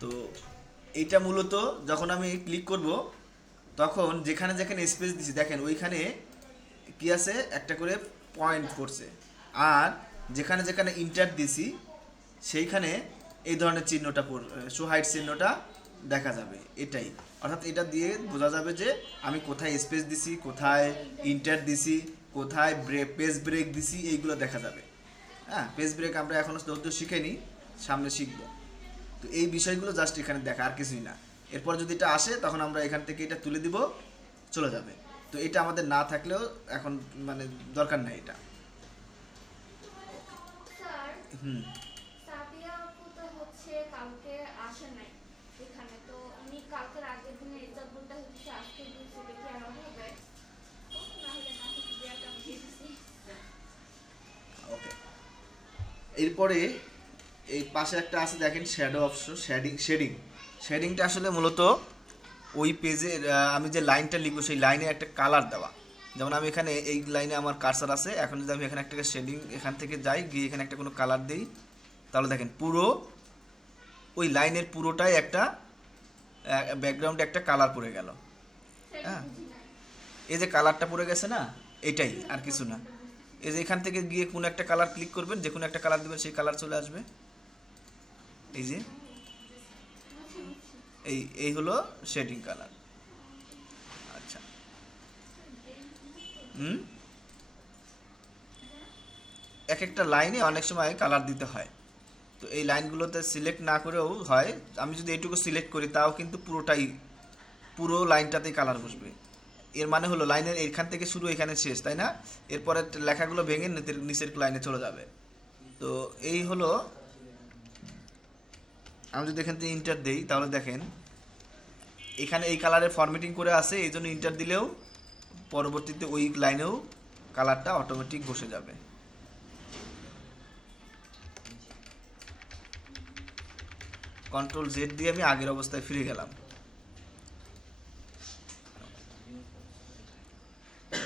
তো এইটা মূলত যখন আমি ক্লিক করব তখন যেখানে যেখানে স্পেস দিছি দেখেন ওইখানে কি আছে একটা করে পয়েন্ট করছে। আর যেখানে যেখানে ইন্টার দিছি সেইখানে এই ধরনের চিহ্নটা শো হাইট চিহ্নটা দেখা যাবে। এটাই অর্থাৎ এটা দিয়ে বোঝা যাবে যে আমি কোথায় স্পেস দিছি, কোথায় ইন্টার দিছি, কোথায় পেজ ব্রেক দিছি, এইগুলো দেখা যাবে। হ্যাঁ, পেজ ব্রেক আমরা এখনও যদিও শিখিনি, সামনে শিখবো। তো এই বিষয়গুলো জাস্ট এখানে দেখা, আর কিছুই না। এরপর যদি এটা আসে তখন আমরা এখান থেকে এটা তুলে দিব, চলে যাবে। তো এটা আমাদের না থাকলেও এখন মানে দরকার নাই এটা। স্যার, হুম। সাবিয়া আপু তো হচ্ছে কালকে আসে নাই এখানে, তো উনি কালকের আগের দিনে রেজাল্টটা হচ্ছে আজকে দিয়েছে, এটা কি অ্যালাউ হবে? ও, না হলে না কিছু বিয়ারটা আমি দিয়ে দিছি। ওকে, এরপরে এই পাশে একটা আছে দেখেন শ্যাডো অপশন, শেডিং। শেডিংটা আসলে মূলত ওই পেজে আমি যে লাইনটা লিখবো সেই লাইনে একটা কালার দেওয়া। যেমন আমি এখানে এই লাইনে আমার কার্সার আছে, এখন যদি আমি এখানে একটা শেডিং এখান থেকে যাই, গিয়ে এখানে একটা কোনো কালার দিই, তাহলে দেখেন পুরো ওই লাইনের পুরোটাই একটা ব্যাকগ্রাউন্ডে একটা কালার পড়ে গেল। সেটা হ্যাঁ, বুঝি নাই। এই যে কালারটা পড়ে গেছে না, এটাই আর কিছু না। এই যে এখান থেকে গিয়ে কোনো একটা কালার ক্লিক করবেন, যে কোনো একটা কালার দেবেন, সেই কালার চলে আসবে। এই যে বুঝছি বুঝছি। এই এই হলো শেডিং কালার। আচ্ছা। হুম। এক একটা লাইনে অনেক সময় কালার দিতে হয়। তো এই লাইনগুলোতে সিলেক্ট না করেও হয়। আমি যদি এইটুকু সিলেক্ট করি তাও কিন্তু পুরোটাই, পুরো লাইনটাতেই কালার বসবে। এর মানে হলো লাইনের এইখান থেকে শুরু, এখানে শেষ, তাই না? এরপরে লেখাগুলো ভেঙে নিচের লাইনে চলে যাবে। তো এই হলো, আমি যদি এখান থেকে ইন্টার দেই তাহলে দেখেন এখানে এই কালারের ফরম্যাটিং করে আছে, এই জন্য ইন্টার দিলেও পরবর্তীতে ওই লাইনেও কালারটা অটোমেটিক বসে যাবে। কন্ট্রোল জেড দিয়ে আমি আগের অবস্থায় ফিরে গেলাম।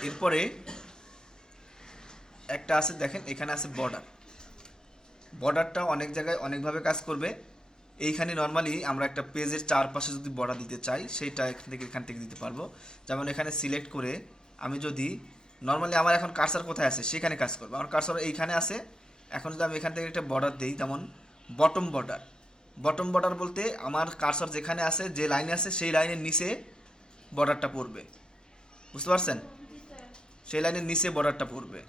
এরপরে একটা আছে দেখেন, এখানে আছে বর্ডার। বর্ডারটা অনেক জায়গায় অনেকভাবে কাজ করবে। এইখানে নর্মালি আমরা একটা পেজের চারপাশে যদি বর্ডার দিতে চাই, সেইটা এখান থেকে দিতে পারবো। যেমন এখানে সিলেক্ট করে আমি যদি নর্মালি, আমার এখন কার্সার কোথায় আছে সেখানে কাজ করবো, আমার কার্সার এইখানে আছে। এখন যদি আমি এখান থেকে একটা বর্ডার দিই, যেমন বটম বর্ডার। বটম বর্ডার বলতে আমার কার্সার যেখানে আছে, যে লাইনে আছে, সেই লাইনের নিচে বর্ডারটা পড়বে। বুঝতে পারছেন? জি স্যার। সেই লাইনের নিচে বর্ডারটা পড়বে।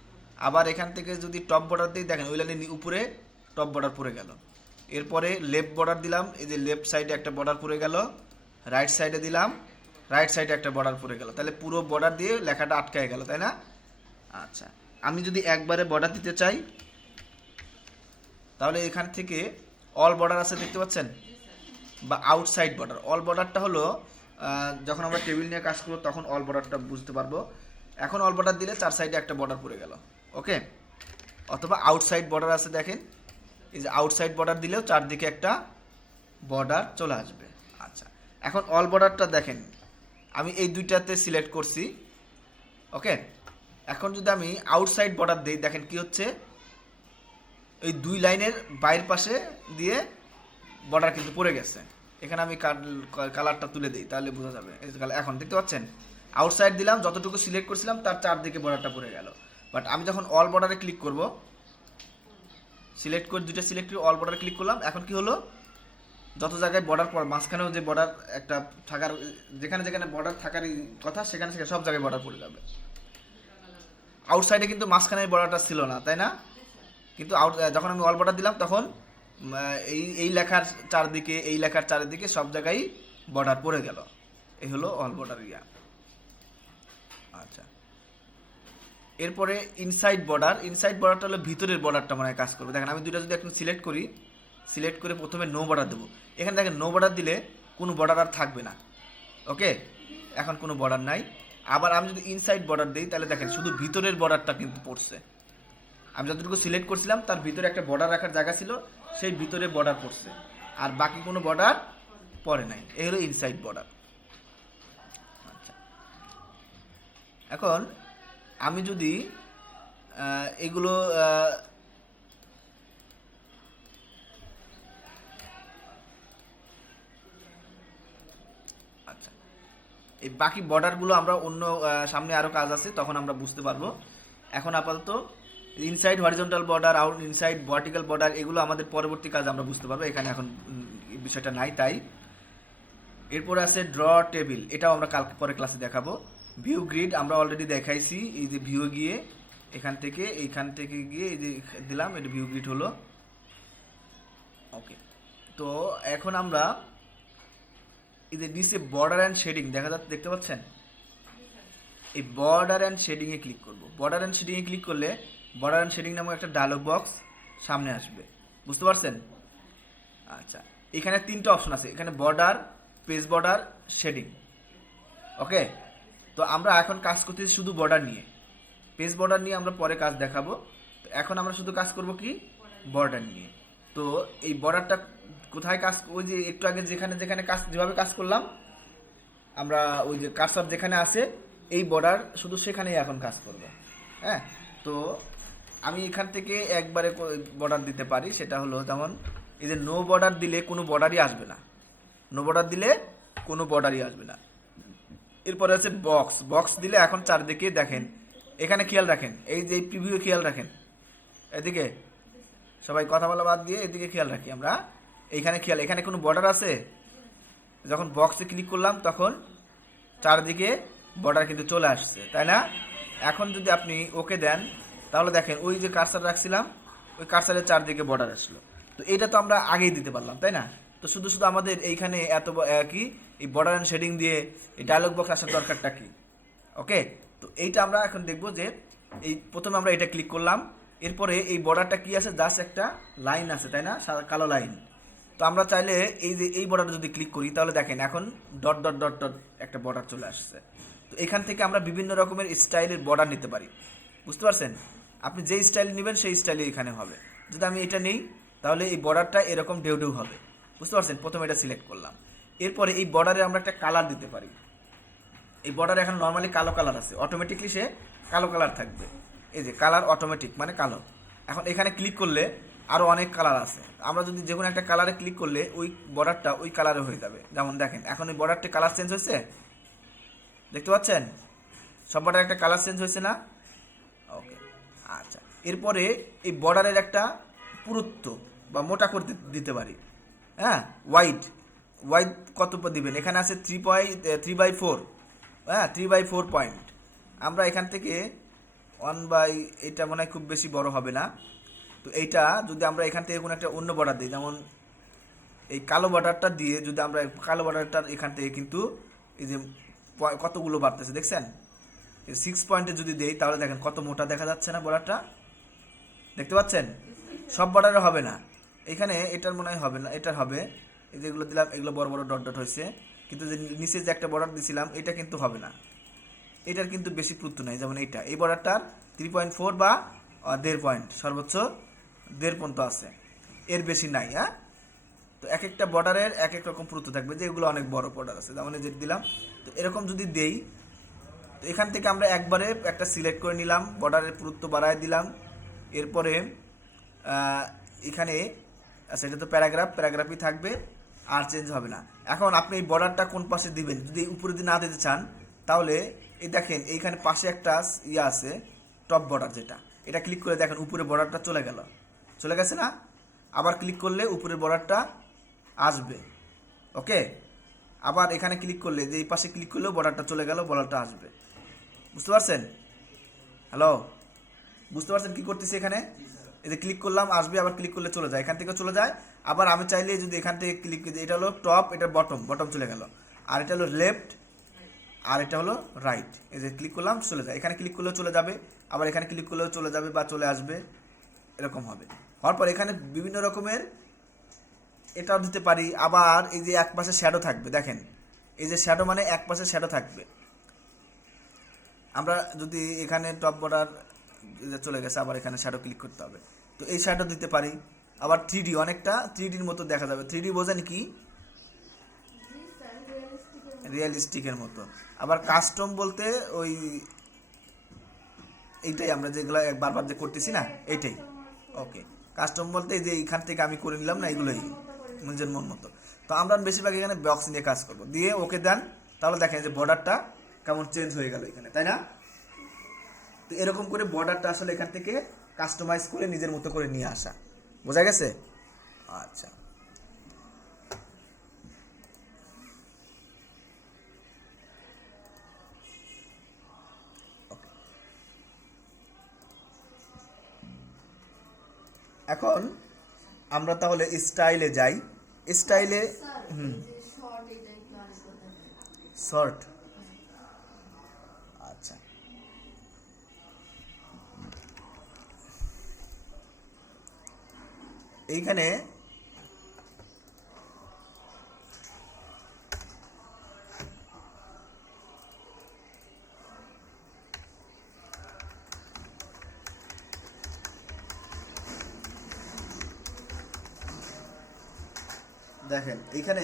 আবার এখান থেকে যদি টপ বর্ডার দিই, দেখেন ওই লাইনের উপরে টপ বর্ডার পড়ে গেল। এরপরে লেফট বর্ডার দিলাম, এই যে লেফট সাইডে একটা বর্ডার পড়ে গেল। রাইট সাইডে দিলাম, রাইট সাইডে একটা বর্ডার পড়ে গেল। তাহলে পুরো বর্ডার দিয়ে লেখাটা আটকায় গেল, তাই না? আচ্ছা, আমি যদি একবারে বর্ডার দিতে চাই, তাহলে এখান থেকে অল বর্ডার আছে দেখতে পাচ্ছেন, বা আউটসাইড বর্ডার। অল বর্ডারটা হলো যখন আমরা টেবিল নিয়ে কাজ করবো তখন অল বর্ডারটা বুঝতে পারবো। এখন অল বর্ডার দিলে চার সাইডে একটা বর্ডার পড়ে গেল। ওকে। অথবা আউটসাইড বর্ডার আছে দেখেন, এই যে আউটসাইড বর্ডার দিলেও চারদিকে একটা বর্ডার চলে আসবে। আচ্ছা, এখন অল বর্ডারটা দেখেন আমি এই দুইটাতে সিলেক্ট করছি। ওকে। এখন যদি আমি আউটসাইড বর্ডার দিই, দেখেন কি হচ্ছে, এই দুই লাইনের বাইরের পাশে দিয়ে বর্ডার কিন্তু পড়ে গেছে। এখানে আমি কালারটা তুলে দিই, তাহলে বোঝা যাবে। এখন দেখতে পাচ্ছেন আউটসাইড দিলাম, যতটুকু সিলেক্ট করছিলাম তার চারদিকে বর্ডারটা পড়ে গেল। বাট আমি যখন অল বর্ডারে ক্লিক করব, সিলেক্ট করে দুইটা সিলেক্ট করে অল বর্ডারে ক্লিক করলাম, এখন কি হলো, যত জায়গায় বর্ডার পড়ে মাঝখানেও যে বর্ডার একটা থাকার, যেখানে যেখানে বর্ডার থাকার কথা সেখানে সেখানে সব জায়গায় বর্ডার পড়ে যাবে। আউটসাইডে কিন্তু মাঝখানে বর্ডারটা ছিল না, তাই না? কিন্তু যখন আমি অল বর্ডার দিলাম তখন এই এই লেখার চারদিকে, এই লেখার চারিদিকে সব জায়গায় বর্ডার পড়ে গেল। এই হলো অল বর্ডার ইয়া। আচ্ছা, এরপরে ইনসাইড বর্ডার। ইনসাইড বর্ডারটা হলো ভিতরের বর্ডারটা মানে কাজ করবে। দেখেন আমি দুইটা যদি এখন সিলেক্ট করি, সিলেক্ট করে প্রথমে নো বর্ডার দেবো। এখানে দেখেন নো বর্ডার দিলে কোনো বর্ডার আর থাকবে না। ওকে, জি স্যার। এখন কোনো বর্ডার নাই। আবার আমি যদি ইনসাইড বর্ডার দিই, তাহলে দেখেন শুধু ভিতরের বর্ডারটা কিন্তু পড়ছে। আমি যতটুকু সিলেক্ট করছিলাম তার ভিতরে একটা বর্ডার রাখার জায়গা ছিল, সেই ভিতরে বর্ডার পড়ছে, আর বাকি কোনো বর্ডার পড়ে নাই। এই হলো ইনসাইড বর্ডার। আচ্ছা, এখন আমি যদি এগুলো এই বাকি বর্ডারগুলো আমরা অন্য সামনে আরও কাজ আছে তখন আমরা বুঝতে পারবো। এখন আপাতত inside horizontal border, out inside vertical border, এগুলো আমাদের পরবর্তী কাজ আমরা বুঝতে পারবো, এখানে এখন এই বিষয়টা নাই। তাই এরপরে আছে ড্র টেবিল, এটাও আমরা কালকে পরে ক্লাসে দেখাবো। ভিউ গ্রিড আমরা অলরেডি দেখাইছি, এই যে ভিউ গিয়ে এইখান থেকে গিয়ে এই যে দিলাম, এটা ভিউ গ্রিড হলো। ওকে, তো এখন আমরা এই যে নিচে বর্ডার অ্যান্ড শেডিং দেখতে পাচ্ছেন, এই বর্ডার অ্যান্ড শেডিংয়ে ক্লিক করব। বর্ডার অ্যান্ড শেডিংয়ে ক্লিক করলে বর্ডার অ্যান্ড শেডিং নামক একটা ডায়লগ বক্স সামনে আসবে, বুঝতে পারছেন? আচ্ছা, এখানে 3টা অপশন আছে, এখানে বর্ডার, পেজ বর্ডার, শেডিং। ওকে, তো আমরা এখন কাজ করতেছি শুধু বর্ডার নিয়ে, পেজ বর্ডার নিয়ে আমরা পরে কাজ দেখাবো। তো এখন আমরা শুধু কাজ করব কি, বর্ডার নিয়ে। তো এই বর্ডারটা কোথায় কাজ, ওই যে একটু আগে যেখানে কাজ যেভাবে কাজ করলাম আমরা, ওই যে কার্সর যেখানে আছে এই বর্ডার শুধু সেখানেই এখন কাজ করব। হ্যাঁ, তো আমি এখান থেকে একবারে বর্ডার দিতে পারি, সেটা হলো যেমন এই যে নো বর্ডার দিলে কোনো বর্ডারই আসবে না, নো বর্ডার দিলে কোনো বর্ডারই আসবে না। এরপরে আছে বক্স দিলে এখন চারদিকে দেখেন, এখানে খেয়াল রাখেন, এই যে প্রিভিউ খেয়াল রাখেন, এদিকে সবাই কথা বলা বাদ দিয়ে এদিকে খেয়াল রাখি আমরা, এইখানে খেয়াল, এখানে কোনো বর্ডার আছে, যখন বক্সে ক্লিক করলাম তখন চারদিকে বর্ডার কিন্তু চলে আসছে, তাই না? এখন যদি আপনি ওকে দেন তাহলে দেখেন ওই যে কার্সার রাখছিলাম ওই কার্সারের চারদিকে বর্ডার আসলো। তো এটা তো আমরা আগেই দিতে পারলাম, তাই না? তো শুধু আমাদের এইখানে এত কি এই বর্ডার অ্যান্ড শেডিং দিয়ে এই ডায়লগ বক্স আসার দরকারটা কি? ওকে, তো এইটা আমরা এখন দেখব যে এই প্রথমে আমরা এটা ক্লিক করলাম, এরপরে এই বর্ডারটা কি আছে, জাস্ট একটা লাইন আছে, তাই না, কালো লাইন। তো আমরা চাইলে এই যে এই বর্ডারটা যদি ক্লিক করি তাহলে দেখেন এখন ডট ডট ডট ডট একটা বর্ডার চলে আসছে। তো এখান থেকে আমরা বিভিন্ন রকমের স্টাইলের বর্ডার নিতে পারি, বুঝতে পারছেন? আপনি যেই স্টাইল নেবেন সেই স্টাইলে এখানে হবে। যদি আমি এটা নেই তাহলে এই বর্ডারটা এরকম ঢেউ ঢেউ হবে, বুঝতে পারছেন? প্রথমে এটা সিলেক্ট করলাম, এরপরে এই বর্ডারে আমরা একটা কালার দিতে পারি। এই বর্ডারে এখন নর্মালি কালো কালার আছে, অটোমেটিকলি সে কালো কালার থাকবে, এই যে কালার অটোমেটিক মানে কালো। এখন এখানে ক্লিক করলে আরও অনেক কালার আছে, আমরা যদি যে কোনো একটা কালারে ক্লিক করলে ওই বর্ডারটা ওই কালারে হয়ে যাবে। যেমন দেখেন এখন ওই বর্ডারটা কালার চেঞ্জ হয়েছে, দেখতে পাচ্ছেন? সব বর্ডার একটা কালার চেঞ্জ হয়েছে না? ওকে, আচ্ছা, এরপরে এই বর্ডারের একটা পুরুত্ব বা মোটা করতে দিতে পারি। হ্যাঁ, ওয়াইড কত দিবেন, এখানে আছে 3/4, হ্যাঁ 3/4 পয়েন্ট। আমরা এখান থেকে 1/, এটা মনে হয় খুব বেশি বড় হবে না। তো এইটা যদি আমরা এখান থেকে কোনো একটা অন্য বর্ডার দিই, যেমন এই কালো বর্ডারটা দিয়ে যদি আমরা কালো বর্ডারটার এখান থেকে কিন্তু এই যে কতগুলো বাড়তেছে দেখছেন, 6 পয়েন্টে যদি দেই তাহলে দেখেন কত মোটা দেখা যাচ্ছে না বর্ডারটা, দেখতে পাচ্ছেন? সব বর্ডারে হবে না, এখানে এটার মনে হয় হবে না, এটার হবে। এই যেগুলো দিলাম এগুলো বড় বড় ডট ডট হয়েছে, কিন্তু যে নিচে যে একটা বর্ডার দিছিলাম এটা কিন্তু হবে না, এটার কিন্তু বেশি পুরুত্ব নাই। যেমন এই বর্ডারটার 3.4 বা 1.5 পয়েন্ট, সর্বোচ্চ 1.5 পর্যন্ত আছে, এর বেশি নাই। হ্যাঁ, তো এক একটা বর্ডারের এক এক রকম পুরুত্ব থাকবে, যে এগুলো অনেক বড় বর্ডার আছে, যেমন যে দিলাম। তো এরকম যদি দেই, তো এখান থেকে আমরা একবারে একটা সিলেক্ট করে নিলাম, বর্ডারের পুরুত্ব বাড়ায় দিলাম। এরপরে এখানে আচ্ছা, এটা তো প্যারাগ্রাফই থাকবে, আর চেঞ্জ হবে না। এখন আপনি এই বর্ডারটা কোন পাশে দিবেন, যদি উপরে দিয়ে না দিতে চান তাহলে এই দেখেন এইখানে পাশে একটা ইয়ে আছে টপ বর্ডার, যেটা এটা ক্লিক করে দেখেন উপরে বর্ডারটা চলে গেছে না? আবার ক্লিক করলে উপরের বর্ডারটা আসবে। ওকে, আবার এখানে ক্লিক করলে যে এই পাশে ক্লিক করলেও বর্ডারটা চলে গেল, বর্ডারটা আসবে, বুঝতে পারছেন? হ্যালো, বুঝতে পারছেন কি করতেছি? এখানে এই যে ক্লিক করলাম আসবে, আবার ক্লিক করলে চলে যায়, এখান থেকে চলে যায়। আবার আমি চাইলে যদি এখান থেকে ক্লিক, এটা হলো টপ, এটা বটম চলে গেল, আর এটা হলো লেফট, আর এটা হলো রাইট। এই যে ক্লিক করলাম চলে যায়, এখানে ক্লিক করলেও চলে যাবে, আবার এখানে ক্লিক করলেও চলে যাবে বা চলে আসবে, এরকম হবে। হওয়ার পর এখানে বিভিন্ন রকমের এটাও দিতে পারি। আবার এই যে এক পাশে শ্যাডো থাকবে, দেখেন এই যে শ্যাডো মানে এক পাশে শ্যাডো থাকবে। আমরা যদি এখানে টপ বর্ডার চলে গেছে, আবার এখানে শ্যাডো ক্লিক করতে হবে, তো এই শ্যাডো দিতে পারি। আবার 3D, অনেকটা 3Dর মতো দেখা যাবে। 3D বোঝেন কি? রিয়েলিস্টিকের মতো। আবার কাস্টম বলতে ওই এইটাই আমরা যেগুলো বারবার যে করতেছি না, এইটাই। ওকে, কাস্টম বলতে যে এইখান থেকে আমি করে নিলাম না, এগুলোই নিজের মন মতো। তো আমরা বেশিরভাগ এখানে বক্স নিয়ে কাজ করব, দিয়ে ওকে দেন, তাহলে দেখেন যে বর্ডারটা কেমন চেঞ্জ হয়ে গেল এখানে, তাই না? তো এরকম করে বর্ডারটা আসলে এখান থেকে কাস্টমাইজ করে নিজের মতো করে নিয়ে আসা, বোঝা গেছে? আচ্ছা, এখন আমরা তাহলে স্টাইলে যাই। স্টাইলে শর্ট, আচ্ছা, এইখানে দেখেন এইখানে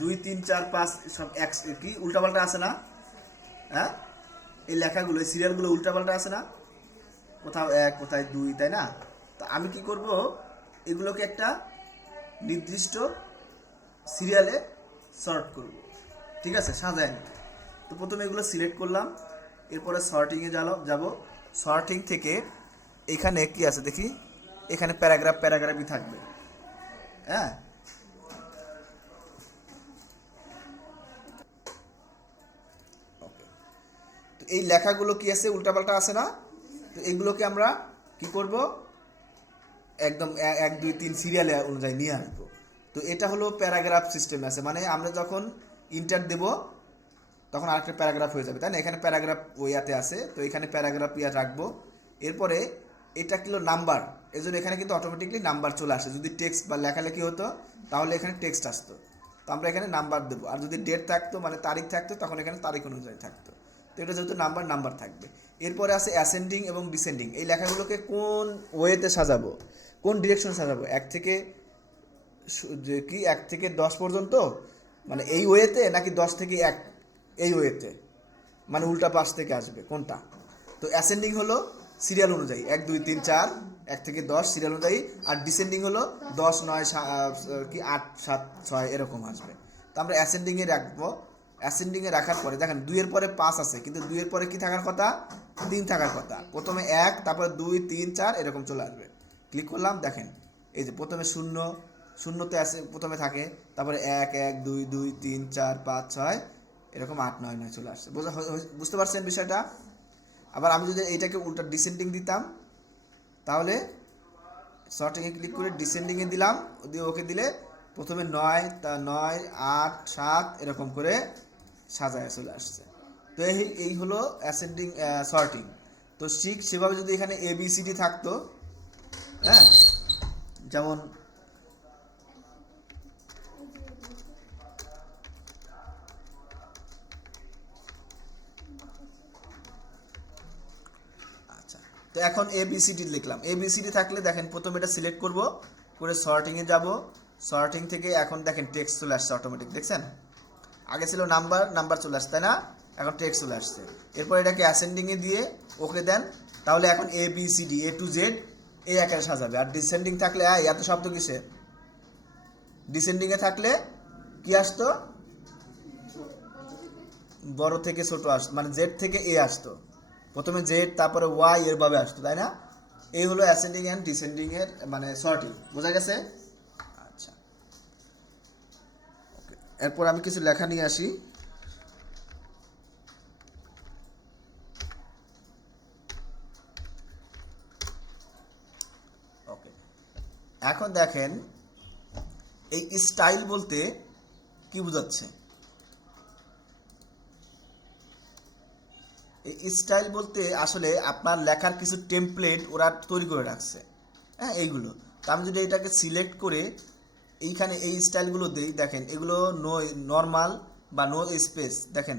2 3 4 5 সব এক কি উল্টাপাল্টা আছে না? হ্যাঁ, এই লেখাগুলো এই সিরিয়ালগুলো উল্টাপাল্টা আছে না? কোথাও 1 কোথায় 2, তাই না? তো আমি কি করব, এগুলোকে একটা নির্দিষ্ট সিরিয়ালে সর্ট করব, ঠিক আছে, সাজায় নিব। তো প্রথমে এগুলো সিলেক্ট করলাম, এরপরে সর্টিংয়ে যাব। সর্টিং থেকে এখানে কি আছে দেখি, এখানে প্যারাগ্রাফই থাকবে। হ্যাঁ, তো এই লেখাগুলো কি আছে, উল্টাপাল্টা আছে না? তো এইগুলোকে আমরা কি করব, একদম 1 2 3 সিরিয়ালে অনুযায়ী নিয়ে আসবো। তো এটা হলো প্যারাগ্রাফ সিস্টেম আছে, মানে আমরা যখন ইন্টার দেব তখন আরেকটা প্যারাগ্রাফ হয়ে যাবে, তাই না? এখানে প্যারাগ্রাফ ওয়াতে আছে, তো এখানে প্যারাগ্রাফ ইয়া রাখবো। এরপরে এটা কিলো নাম্বার, এই জন্য এখানে কিন্তু অটোমেটিকলি নাম্বার চলে আসে। যদি টেক্সট বা লেখালেখি হতো তাহলে এখানে টেক্সট আসতো, তো আমরা এখানে নাম্বার দেবো। আর যদি ডেট থাকতো মানে তারিখ থাকতো তখন এখানে তারিখ অনুযায়ী থাকতো। তো এটা যেহেতু নাম্বার থাকবে। এরপরে আছে অ্যাসেন্ডিং এবং ডিসেন্ডিং। এই লেখাগুলোকে কোন ওয়েতে সাজাবো, কোন ডিরেকশনে সাজাবো, 1 থেকে 10 পর্যন্ত, মানে এই ওয়েতে, নাকি 10 থেকে 1 এই ওয়েতে, মানে উল্টা পাশ থেকে আসবে কোনটা? তো অ্যাসেন্ডিং হলো সিরিয়াল অনুযায়ী 1 2 3 4 1 থেকে 10 সিরিয়াল অনুযায়ী, আর ডিসেন্ডিং হলো 10 9 8 7 6 এরকম আসবে। তো আমরা অ্যাসেন্ডিংয়ে রাখবো। অ্যাসেন্ডিংয়ে রাখার পরে দেখেন 2 এর পরে 5 আছে, কিন্তু 2 এর পরে কি থাকার কথা, 3 থাকার কথা। প্রথমে 1, তারপরে 2 3 4 এরকম চলে আসবে। ক্লিক করলাম, দেখেন এই যে প্রথমে 0 আসে, প্রথমে থাকে, তারপরে 1 1 2 2 3 4 5 6 এরকম 8 9 9 চলে আসছে। বুঝতে পারছেন বিষয়টা? আবার আমি যদি এইটাকে উল্টা ডিসেন্ডিং দিতাম, তাহলে সর্টিংয়ে ক্লিক করে ডিসেন্ডিংয়ে দিলাম, দিয়ে ওকে দিলে প্রথমে 9 9 8 7 এরকম করে সাজায় চলে আসছে। তো এই হলো অ্যাসেন্ডিং সর্টিং। তো ঠিক সেভাবে যদি এখানে ABCD থাকতো, হ্যাঁ, যেমন আচ্ছা, তো এখন ABCD লিখলাম। ABCD থাকলে দেখেন প্রথমে এটা সিলেক্ট করব, করে সর্টিংয়ে যাব। সর্টিং থেকে এখন দেখেন টেক্সট চলে আসছে অটোমেটিক, দেখছেন? আগে ছিল নাম্বার চলে আসছে, তাই না? এখন টেক্সট চলে আসছে। এরপর এটাকে অ্যাসেন্ডিংয়ে দিয়ে ওকে দেন, তাহলে এখন ABCD A to Z এই আকারে সাজাবে। আর ডিসেন্ডিং থাকলে এত শব্দ কিসে, ডিসেন্ডিংয়ে থাকলে কি আসতো, বড় থেকে ছোট আসতো, মানে Z থেকে A আসতো। প্রথমে Z তারপরে Y এরভাবে আসতো, তাই না? এই হলো অ্যাসেন্ডিং অ্যান্ড ডিসেন্ডিং এর মানে সর্টিং, বোঝা গেছে? আচ্ছা, ওকে। এরপর আমি কিছু লেখা নিয়ে আসি। ওকে, এখন দেখেন এই স্টাইল বলতে কি বোঝাচ্ছে? এই স্টাইল বলতে আসলে আপনার লেখার কিছু টেমপ্লেট ওরা তৈরি করে রাখছে, হ্যাঁ, এইগুলো। তো আমি যদি এটাকে সিলেক্ট করে এইখানে এই স্টাইলগুলো দিই, দেখেন এগুলো নর্মাল বা নো স্পেস, দেখেন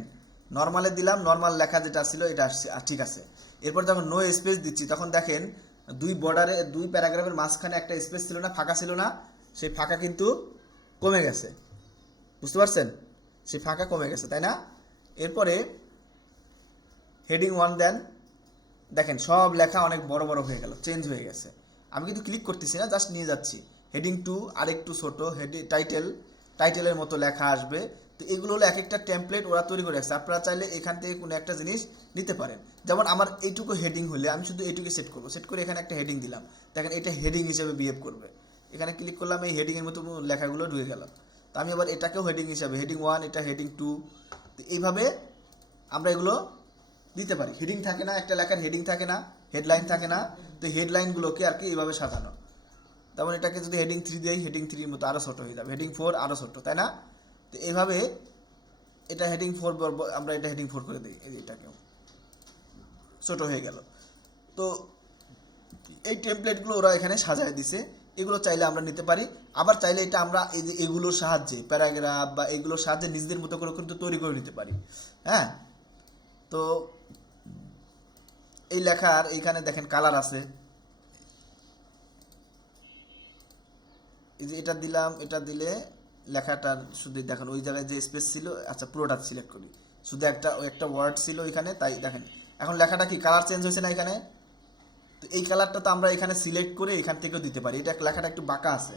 নর্মালে দিলাম, নর্মাল লেখা যেটা ছিল এটা আসছে, ঠিক আছে। এরপর যখন নো স্পেস দিচ্ছি তখন দেখেন 2 প্যারাগ্রাফের মাঝখানে একটা স্পেস ছিল না, ফাঁকা ছিল না, সেই ফাঁকা কিন্তু কমে গেছে, বুঝতে পারছেন? সেই ফাঁকা কমে গেছে, তাই না? এরপরে হেডিং 1 দেন, দেখেন সব লেখা অনেক বড় বড় হয়ে গেল, চেঞ্জ হয়ে গেছে। আমি কিন্তু ক্লিক করতেছি না, জাস্ট নিয়ে যাচ্ছি। হেডিং 2 আরেকটু ছোট, টাইটেলের মতো লেখা আসবে। তো এগুলো হলো এক একটা টেমপ্লেট ওরা তৈরি করে রাখছে, আপনারা চাইলে এখান থেকে কোনো একটা জিনিস নিতে পারেন। যেমন আমার এইটুকু হেডিং হলে আমি শুধু এইটুকু সেট করবো, সেট করে এখানে একটা হেডিং দিলাম, দেখেন এটা হেডিং হিসেবে বিহেভ করবে। এখানে ক্লিক করলাম, এই হেডিংয়ের মতো লেখাগুলো ঢুকে গেল। তো আমি আবার এটাকেও হেডিং হিসাবে, হেডিং 1, এটা হেডিং 2, তো এইভাবে আমরা এগুলো দিতে পারি। হেডিং থাকে না, একটা লেখার হেডিং থাকে না, হেডলাইন থাকে না, তো হেডলাইনগুলোকে আর কি এইভাবে সাজানো। তেমন এটাকে যদি হেডিং 3 দিই, হেডিং 3 মতো আরও ছোটো হয়ে যাবে, হেডিং 4 আরও ছোটো, তাই না? তো এইভাবে এটা হেডিং 4, আমরা এটা হেডিং 4 করে দিই, এটাকেও ছোটো হয়ে গেল। তো এই টেমপ্লেটগুলো ওরা এখানে সাজায় দিছে, এগুলো চাইলে আমরা নিতে পারি। আবার চাইলে এটা আমরা এই যে এগুলোর সাহায্যে প্যারাগ্রাফ বা এগুলোর সাহায্যে নিজেদের মতো করে কিন্তু তৈরি করে নিতে পারি। হ্যাঁ, তো এই লেখার এইখানে দেখেন কালার আছে, এই যে এটা দিলাম, এটা দিলে লেখাটার শুধু দেখেন ওই জায়গায় যে স্পেস ছিল, আচ্ছা পুরোটা সিলেক্ট করি, শুধু একটা ওয়ার্ড ছিল এখানে, তাই দেখেন এখন লেখাটা কি কালার চেঞ্জ হয়েছে না এখানে। তো এই কালারটা তো আমরা এখানে সিলেক্ট করে এখান থেকেও দিতে পারি। এটা লেখাটা একটু বাঁকা আছে,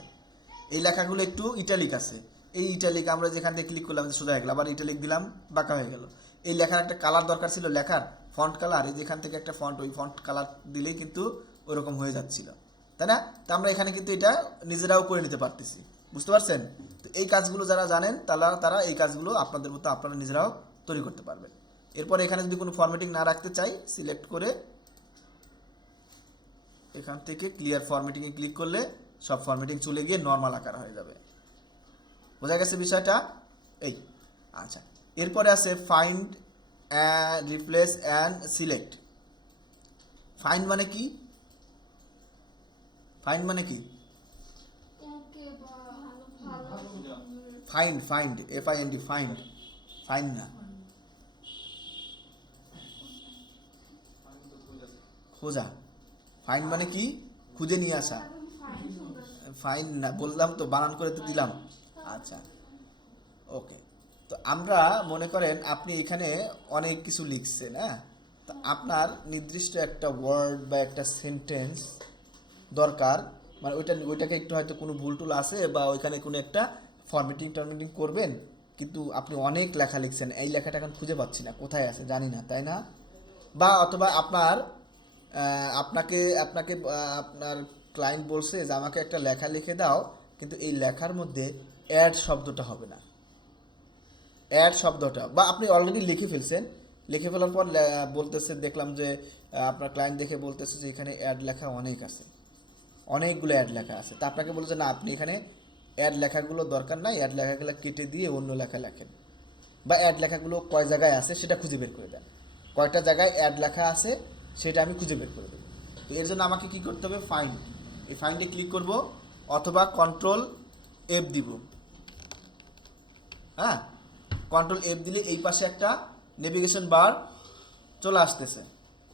এই লেখাগুলো একটু ইটালিক আছে, এই ইটালিক আমরা যেখান থেকে ক্লিক করলাম সোজা হয়ে গেল, আবার ইটালিক দিলাম বাঁকা হয়ে গেল। এই লেখার একটা কালার দরকার ছিল, লেখার ফন্ট কালার, এই যেখান থেকে একটা ফন্ট, ওই ফন্ট কালার দিলেই কিন্তু ওরকম হয়ে যাচ্ছিল, তাই না? তো আমরা এখানে কিন্তু এটা নিজেরাও করে নিতে পারতেছি, বুঝতে পারছেন? তো এই কাজগুলো যারা জানেন তারা এই কাজগুলো আপনাদের মতো আপনারা নিজেরাও তৈরি করতে পারবেন। এরপরে এখানে যদি কোনো ফরম্যাটিং না রাখতে চাই, সিলেক্ট করে এখান থেকে ক্লিয়ার ফরম্যাটিংয়ে ক্লিক করলে সব ফরম্যাটিং চলে গিয়ে নর্মাল আকার হয়ে যাবে। বোঝা গেছে বিষয়টা? এই আচ্ছা, এরপরে আছে find, replace and select. Find মানে কি? ফাইন্ড মানে কি? ওকে বা ভালো find, find, FIND, find, find না, খোঁজা। ফাইন্ড মানে কি? খুঁজে নিয়ে আসা। ফাইন না বললাম তো, বানান করে তো দিলাম। আচ্ছা, ওকে। তো আমরা মনে করেন আপনি এখানে অনেক কিছু লিখছেন, হ্যাঁ, তো আপনার নির্দিষ্ট একটা ওয়ার্ড বা একটা সেন্টেন্স দরকার, মানে ওইটাকে একটু হয়তো কোনো ভুল টুল আছে বা ওইখানে কোনো একটা ফরম্যাটিং করবেন, কিন্তু আপনি অনেক লেখা লিখছেন, এই লেখাটা এখন খুঁজে পাচ্ছি না, কোথায় আছে জানি না, তাই না? বা অথবা আপনাকে আপনাকে আপনার ক্লায়েন্ট বলছে যে আমাকে একটা লেখা লিখে দাও, কিন্তু এই লেখার মধ্যে অ্যাড শব্দটা হবে না, অ্যাড শব্দটা, বা আপনি অলরেডি লিখে ফেলছেন, লিখে ফেলার পর বলতেছে, দেখলাম যে আপনার ক্লায়েন্ট দেখে বলতেছে যে এখানে অ্যাড লেখা অনেক আছে, অনেকগুলো অ্যাড লেখা আছে, তা আপনাকে বলেছে না, আপনি এখানে অ্যাড লেখাগুলো দরকার নাই, অ্যাড লেখাগুলো কেটে দিয়ে অন্য লেখা লেখেন, বা অ্যাড লেখাগুলো কয় জায়গায় আছে সেটা খুঁজে বের করে দেন, কয়টা জায়গায় অ্যাড লেখা আছে সেটা আমি খুঁজে বের করে দেবো। তো এর জন্য আমাকে কি করতে হবে? ফাইন্ড, এই ফাইন্ডে ক্লিক করব, অথবা Ctrl+F দিব। হ্যাঁ, Ctrl+F দিলে এই পাশে একটা নেভিগেশন বার চলে আসতেছে।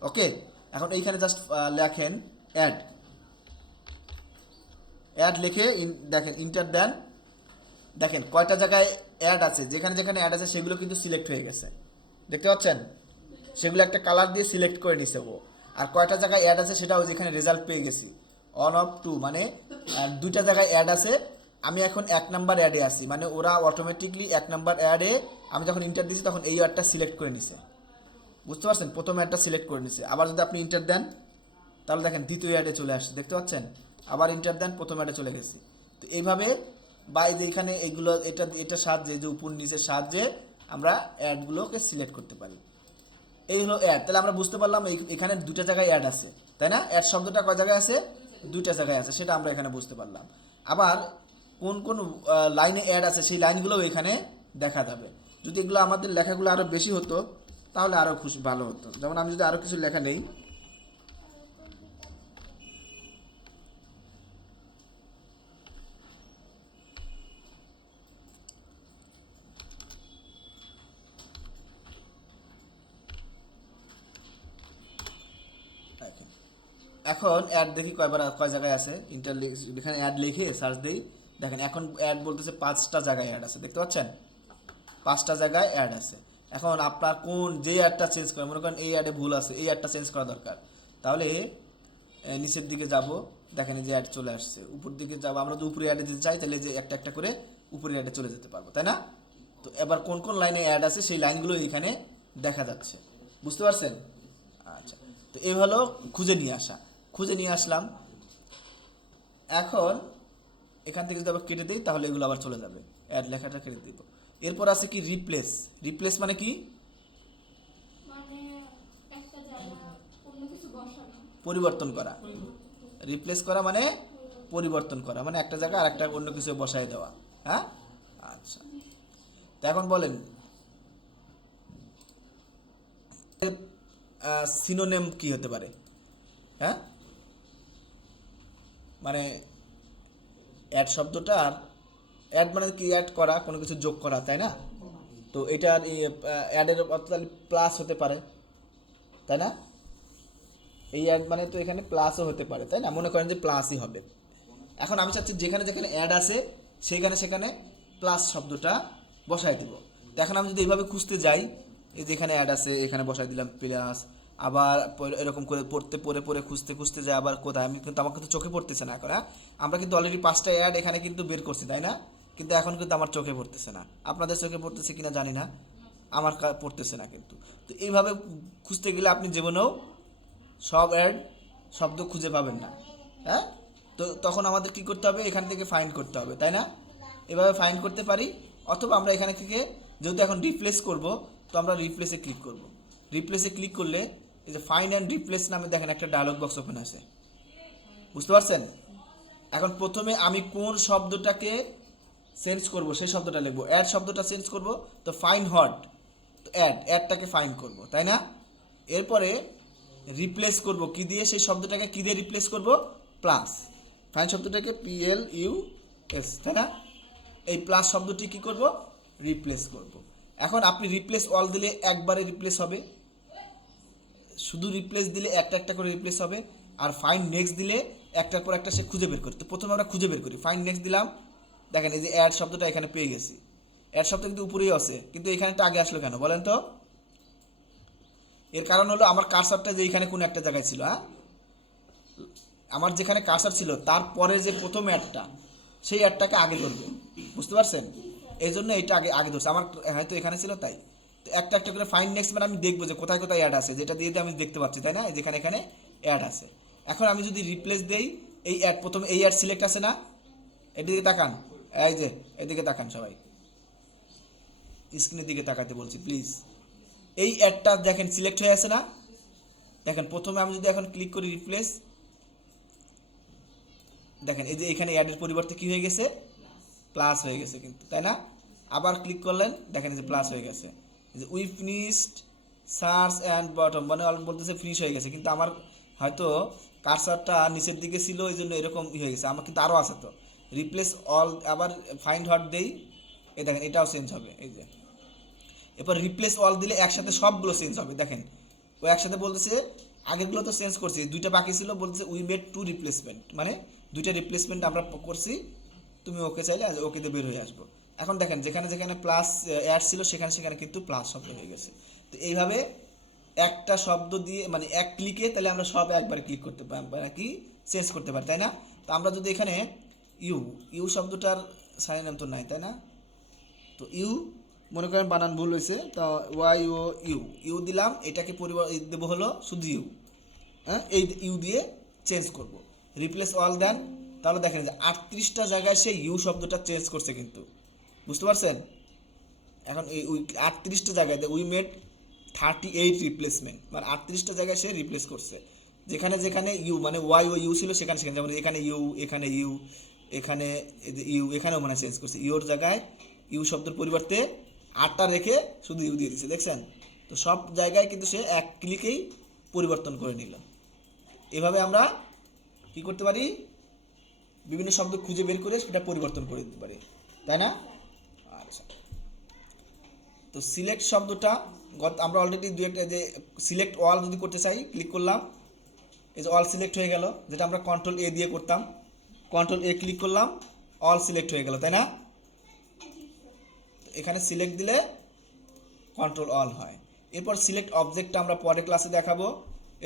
ওকে, এখন এইখানে জাস্ট লেখেন অ্যাড, অ্যাড লিখে দেখেন ইন্টার দেন, দেখেন কয়টা জায়গায় অ্যাড আছে, যেখানে যেখানে অ্যাড আছে সেগুলো কিন্তু সিলেক্ট হয়ে গেছে, দেখতে পাচ্ছেন? সেগুলো একটা কালার দিয়ে সিলেক্ট করে নিছে ও। আর কয়টা জায়গায় অ্যাড আছে সেটাও যেখানে রেজাল্ট পেয়ে গেছি, 1 of 2, মানে 2টা জায়গায় অ্যাড আছে, আমি এখন 1 নাম্বার অ্যাডে আছি, মানে ওরা অটোমেটিকলি 1 নাম্বার অ্যাডে আমি যখন ইন্টার দিছি তখন এই অ্যাডটা সিলেক্ট করে নিছে, বুঝতে পারছেন? প্রথম অ্যাডটা সিলেক্ট করে নিছে। আবার যদি আপনি ইন্টার দেন তাহলে দেখেন দ্বিতীয় অ্যাডে চলে আসছে, দেখতে পাচ্ছেন? আবার ইন্টার দেন, প্রথম অ্যাডে চলে গেছি। তো এইভাবে বা এই যে এখানে এইগুলো এটার সাহায্যে, যে উপর নিচের সাহায্যে আমরা অ্যাডগুলোকে সিলেক্ট করতে পারি। এই হলো অ্যাড। তাহলে আমরা বুঝতে পারলাম এখানে 2টা জায়গায় অ্যাড আছে, তাই না? অ্যাড শব্দটা কয় জায়গায় আছে? 2টা জায়গায় আছে, সেটা আমরা এখানে বুঝতে পারলাম। আবার কোন কোন লাইনে অ্যাড আছে সেই লাইনগুলোও এখানে দেখা যাবে। যদি এগুলো আমাদের লেখাগুলো আরও বেশি হতো তাহলে আরও ভালো হতো। যেমন আমি যদি আরও কিছু লেখা নেই, এখন অ্যাড দেখি কয় জায়গায় আছে, এখানে অ্যাড লিখে সার্চ দিই, দেখেন এখন অ্যাড বলতেছে 5টা জায়গায় অ্যাড আছে, দেখতে পাচ্ছেন? 5টা জায়গায় অ্যাড আছে। এখন আপনার যে অ্যাডটা চেঞ্জ করে, মনে করেন এই অ্যাডে ভুল আছে, এই অ্যাডটা চেঞ্জ করা দরকার, তাহলে নিচের দিকে যাব, দেখেন এই যে অ্যাড চলে আসছে, উপর দিকে যাব, আমরা যদি উপরে অ্যাডে যেতে চাই তাহলে যে একটা একটা করে উপরে অ্যাডে চলে যেতে পারবো, তাই না? তো এবার কোন কোন লাইনে অ্যাড আছে সেই লাইনগুলো এখানে দেখা যাচ্ছে, বুঝতে পারছেন? আচ্ছা, তো এই হলো খুঁজে নিয়ে আসা। খুঁজে নিয়ে আসলাম। এখন এখান থেকে যদি আবার কেটে দিই তাহলে এগুলো আবার চলে যাবে, অ্যাড লেখাটা কেটে দিব। এরপর আছে কি রিপ্লেস। রিপ্লেস মানে কি? মানে একটা জায়গা অন্য কিছু বসানো। পরিবর্তন করা। রিপ্লেস করা মানে পরিবর্তন করা, মানে একটা জায়গায় আরেকটা অন্য কিছু বসায় দেওয়া। হ্যাঁ, আচ্ছা। তো এখন বলেন সিনোনিম কি হতে পারে? হ্যাঁ, মানে অ্যাড শব্দটার অ্যাড মানে কি? অ্যাড করা, কোনো কিছু যোগ করা, তাই না? তো এটার অ্যাডের অর্থ প্লাস হতে পারে, তাই না? এই অ্যাড মানে তো এখানে প্লাসও হতে পারে, তাই না? মনে করেন যে প্লাসই হবে। এখন আমি চাচ্ছি যেখানে যেখানে অ্যাড আছে সেখানে সেখানে প্লাস শব্দটা বসাই দিব। তো এখন আমি যদি এইভাবে খুঁজতে যাই, এই যে এখানে অ্যাড আছে এখানে বসাই দিলাম প্লাস, আবার এরকম করে পড়ে পড়ে খুঁজতে খুঁজতে যাই আবার কোথায়, আমি কিন্তু আমার কিন্তু চোখে পড়তেছে না এখন। হ্যাঁ, আমরা কিন্তু অলরেডি 5টা অ্যাড এখানে কিন্তু বের করছি, তাই না? কিন্তু এখন কিন্তু আমার চোখে পড়তেছে না। আপনাদের চোখে পড়তেছে কিনা জানি না, আমার পড়তেছে না কিন্তু। তো এইভাবে খুঁজতে গেলে আপনি জীবনেও সব অ্যাড শব্দ খুঁজে পাবেন না। হ্যাঁ, তো তখন আমাদের কি করতে হবে? এখান থেকে ফাইন্ড করতে হবে, তাই না? এভাবে ফাইন্ড করতে পারি, অথবা আমরা এখানে থেকে যেহেতু এখন রিপ্লেস করব, তো আমরা রিপ্লেসে ক্লিক করব। রিপ্লেসে ক্লিক করলে এই যে ফাইন্ড অ্যান্ড রিপ্লেস নামে দেখেন একটা ডায়লগ বক্স ওপেন আছে, বুঝতে পারছেন? এখন প্রথমে আমি কোন শব্দটাকে চেঞ্জ করব সেই শব্দটা লিখবো। অ্যাড শব্দটা চেঞ্জ করব, তো ফাইন্ড হট, তো অ্যাডটাকে ফাইন্ড করব, তাই না? এরপরে রিপ্লেস করব কি দিয়ে? সেই শব্দটাকে কি দিয়ে রিপ্লেস করব? প্লাস। ফাইন শব্দটাকে PLUS, তাই না? এই প্লাস শব্দটি কি করব? রিপ্লেস করব। এখন আপনি রিপ্লেস অল দিলে একবারে রিপ্লেস হবে, শুধু রিপ্লেস দিলে একটা একটা করে রিপ্লেস হবে, আর ফাইন্ড নেক্সট দিলে একটার পর একটা সে খুঁজে বের করে। তো প্রথমে আমরা খুঁজে বের করি, ফাইন্ড নেক্সট দিলাম, দেখেন এই যে অ্যাড শব্দটা এখানে পেয়ে গেছি। অ্যাড শব্দ কিন্তু উপরেই আছে, কিন্তু এখানেটা আগে আসলো কেন বলেন তো? এর কারণ হলো আমার কার্সারটা যে এখানে কোনো একটা জায়গায় ছিল। হ্যাঁ, আমার যেখানে কার্সার ছিল তারপরে যে প্রথম অ্যাডটা, সেই অ্যাডটাকে আগে ধরবে, বুঝতে পারছেন? এই জন্য এইটা আগে আগে ধরছে, আমার হয়তো এখানে ছিল তাই। তো একটা একটা করে ফাইন্ড নেক্সট মানে আমি দেখবো যে কোথায় কোথায় অ্যাড আছে, যেটা দিয়ে আমি দেখতে পাচ্ছি, তাই না? যেখানে এখানে অ্যাড আছে। এখন আমি যদি রিপ্লেস দেই, এই অ্যাড প্রথমে এই অ্যাড সিলেক্ট আছে না, এদিকে তাকান, এই যে এদিকে তাকান সবাই, স্ক্রিনের দিকে তাকাতে বলছি প্লিজ। এই অ্যাডটা দেখেন সিলেক্ট হয়ে আছে না? দেখেন প্রথমে আমি যদি এখন ক্লিক করি রিপ্লেস, দেখেন এই যে এখানে অ্যাডের পরিবর্তে কি হয়ে গেছে? প্লাস হয়ে গেছে কিন্তু, তাই না? আবার ক্লিক করলেন, দেখেন এই যে প্লাস হয়ে গেছে। যে we finished search and bottom, মানে বলতেছে ফিনিশ হয়ে গেছে, কিন্তু আমার হয়তো কার্সারটা নিচের দিকে ছিল, এই জন্য এরকম হয়ে গেছে। আমার কিন্তু আরও আছে তো। রিপ্লেস অল, আবার ফাইন্ড হট দেই, এই দেখেন এটাও চেঞ্জ হবে, এই যে। এরপর রিপ্লেস অল দিলে একসাথে সবগুলো চেঞ্জ হবে, দেখেন ও একসাথে বলতেছে। আগেরগুলো তো চেঞ্জ করছি, দুইটা বাকি ছিল, বলতেছে উই মেড 2 রিপ্লেসমেন্ট, মানে দুইটা রিপ্লেসমেন্ট আমরা করছি, তুমি ওকে চাইলে ওকে দিয়ে বের হয়ে আসবো। এখন দেখেন যেখানে যেখানে প্লাস অ্যাড ছিল সেখানে সেখানে কিন্তু প্লাস শব্দ হয়ে গেছে। তো এইভাবে একটা শব্দ দিয়ে মানে এক ক্লিকে তাহলে আমরা সব একবারে ক্লিক করতে পারি, মানে কি চেঞ্জ করতে পারি, তাই না? তো আমরা যদি এখানে ইউ শব্দটার সাইন তো নাই, তাই না? তো ইউ মনে করেন বানান ভুল হয়েছে, তো ইউ দিলাম, এটাকে দেবো হলো শুধু ইউ। হ্যাঁ, এই ইউ দিয়ে চেঞ্জ করব। রিপ্লেস অল দেন, তাহলে দেখেন যে 38টা জায়গায় সে ইউ শব্দটা চেঞ্জ করছে কিন্তু, বুঝতে পারছেন? এখন এই 38টা জায়গায় উই মেড 38 রিপ্লেসমেন্ট, মানে 38টা জায়গায় সে রিপ্লেস করছে। যেখানে যেখানে ইউ মানে ওয়াই ও ইউ ছিল সেখানে সেখানে, যেমন এখানে ইউ, এখানে ইউ, এখানে ইউ, এখানেও মানে চেঞ্জ করছে। ইউর জায়গায় ইউ শব্দের পরিবর্তে 8টা রেখে শুধু ইউ দিয়ে দিচ্ছে, দেখছেন? তো সব জায়গায় কিন্তু সে এক ক্লিকেই পরিবর্তন করে নিল। এভাবে আমরা কি করতে পারি? বিভিন্ন শব্দ খুঁজে বের করে সেটা পরিবর্তন করে দিতে পারি, তাই না? আচ্ছা, তো সিলেক্ট শব্দটা আমরা অলরেডি দুই একটা, যে সিলেক্ট অল যদি করতে চাই ক্লিক করলাম, এই যে অল সিলেক্ট হয়ে গেল, যেটা আমরা কন্ট্রোল এ দিয়ে করতাম। কন্ট্রোল এ ক্লিক করলাম, অল সিলেক্ট হয়ে গেল, তাই না? এখানে সিলেক্ট দিলে কন্ট্রোল অল হয়। এরপর সিলেক্ট অবজেক্টটা আমরা পরে ক্লাসে দেখাবো।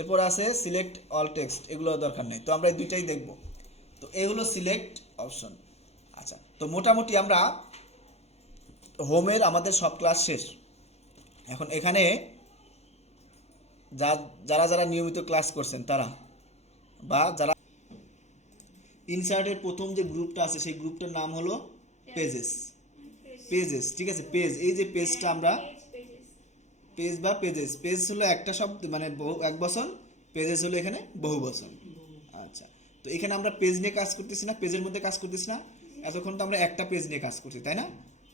এরপর আছে সিলেক্ট অল টেক্সট, এগুলো দরকার নেই, তো আমরা এই দুইটাই দেখব। তো এই হলো সিলেক্ট অপশন। আচ্ছা, তো মোটামুটি আমরা হোমের আমাদের সব ক্লাস শেষ। এখন এখানে যারা যারা নিয়মিত ক্লাস করছেন তারা, বা যারা ইনসার্টের প্রথম যে গ্রুপটা আছে সেই গ্রুপটার নাম হলো পেজেস। পেজেস, ঠিক আছে, পেজ, এই যে পেজটা আমরা পেজ বা পেজেস, পেজ হলো একটা শব্দ মানে এক বচন, পেজেস হলো এখানে বহু বচন। আচ্ছা, তো এখানে আমরা পেজ নিয়ে কাজ করতেছি না, পেজের মধ্যে কাজ করতেছি না, এতক্ষণ তো আমরা একটা পেজ নিয়ে কাজ করছি, তাই না?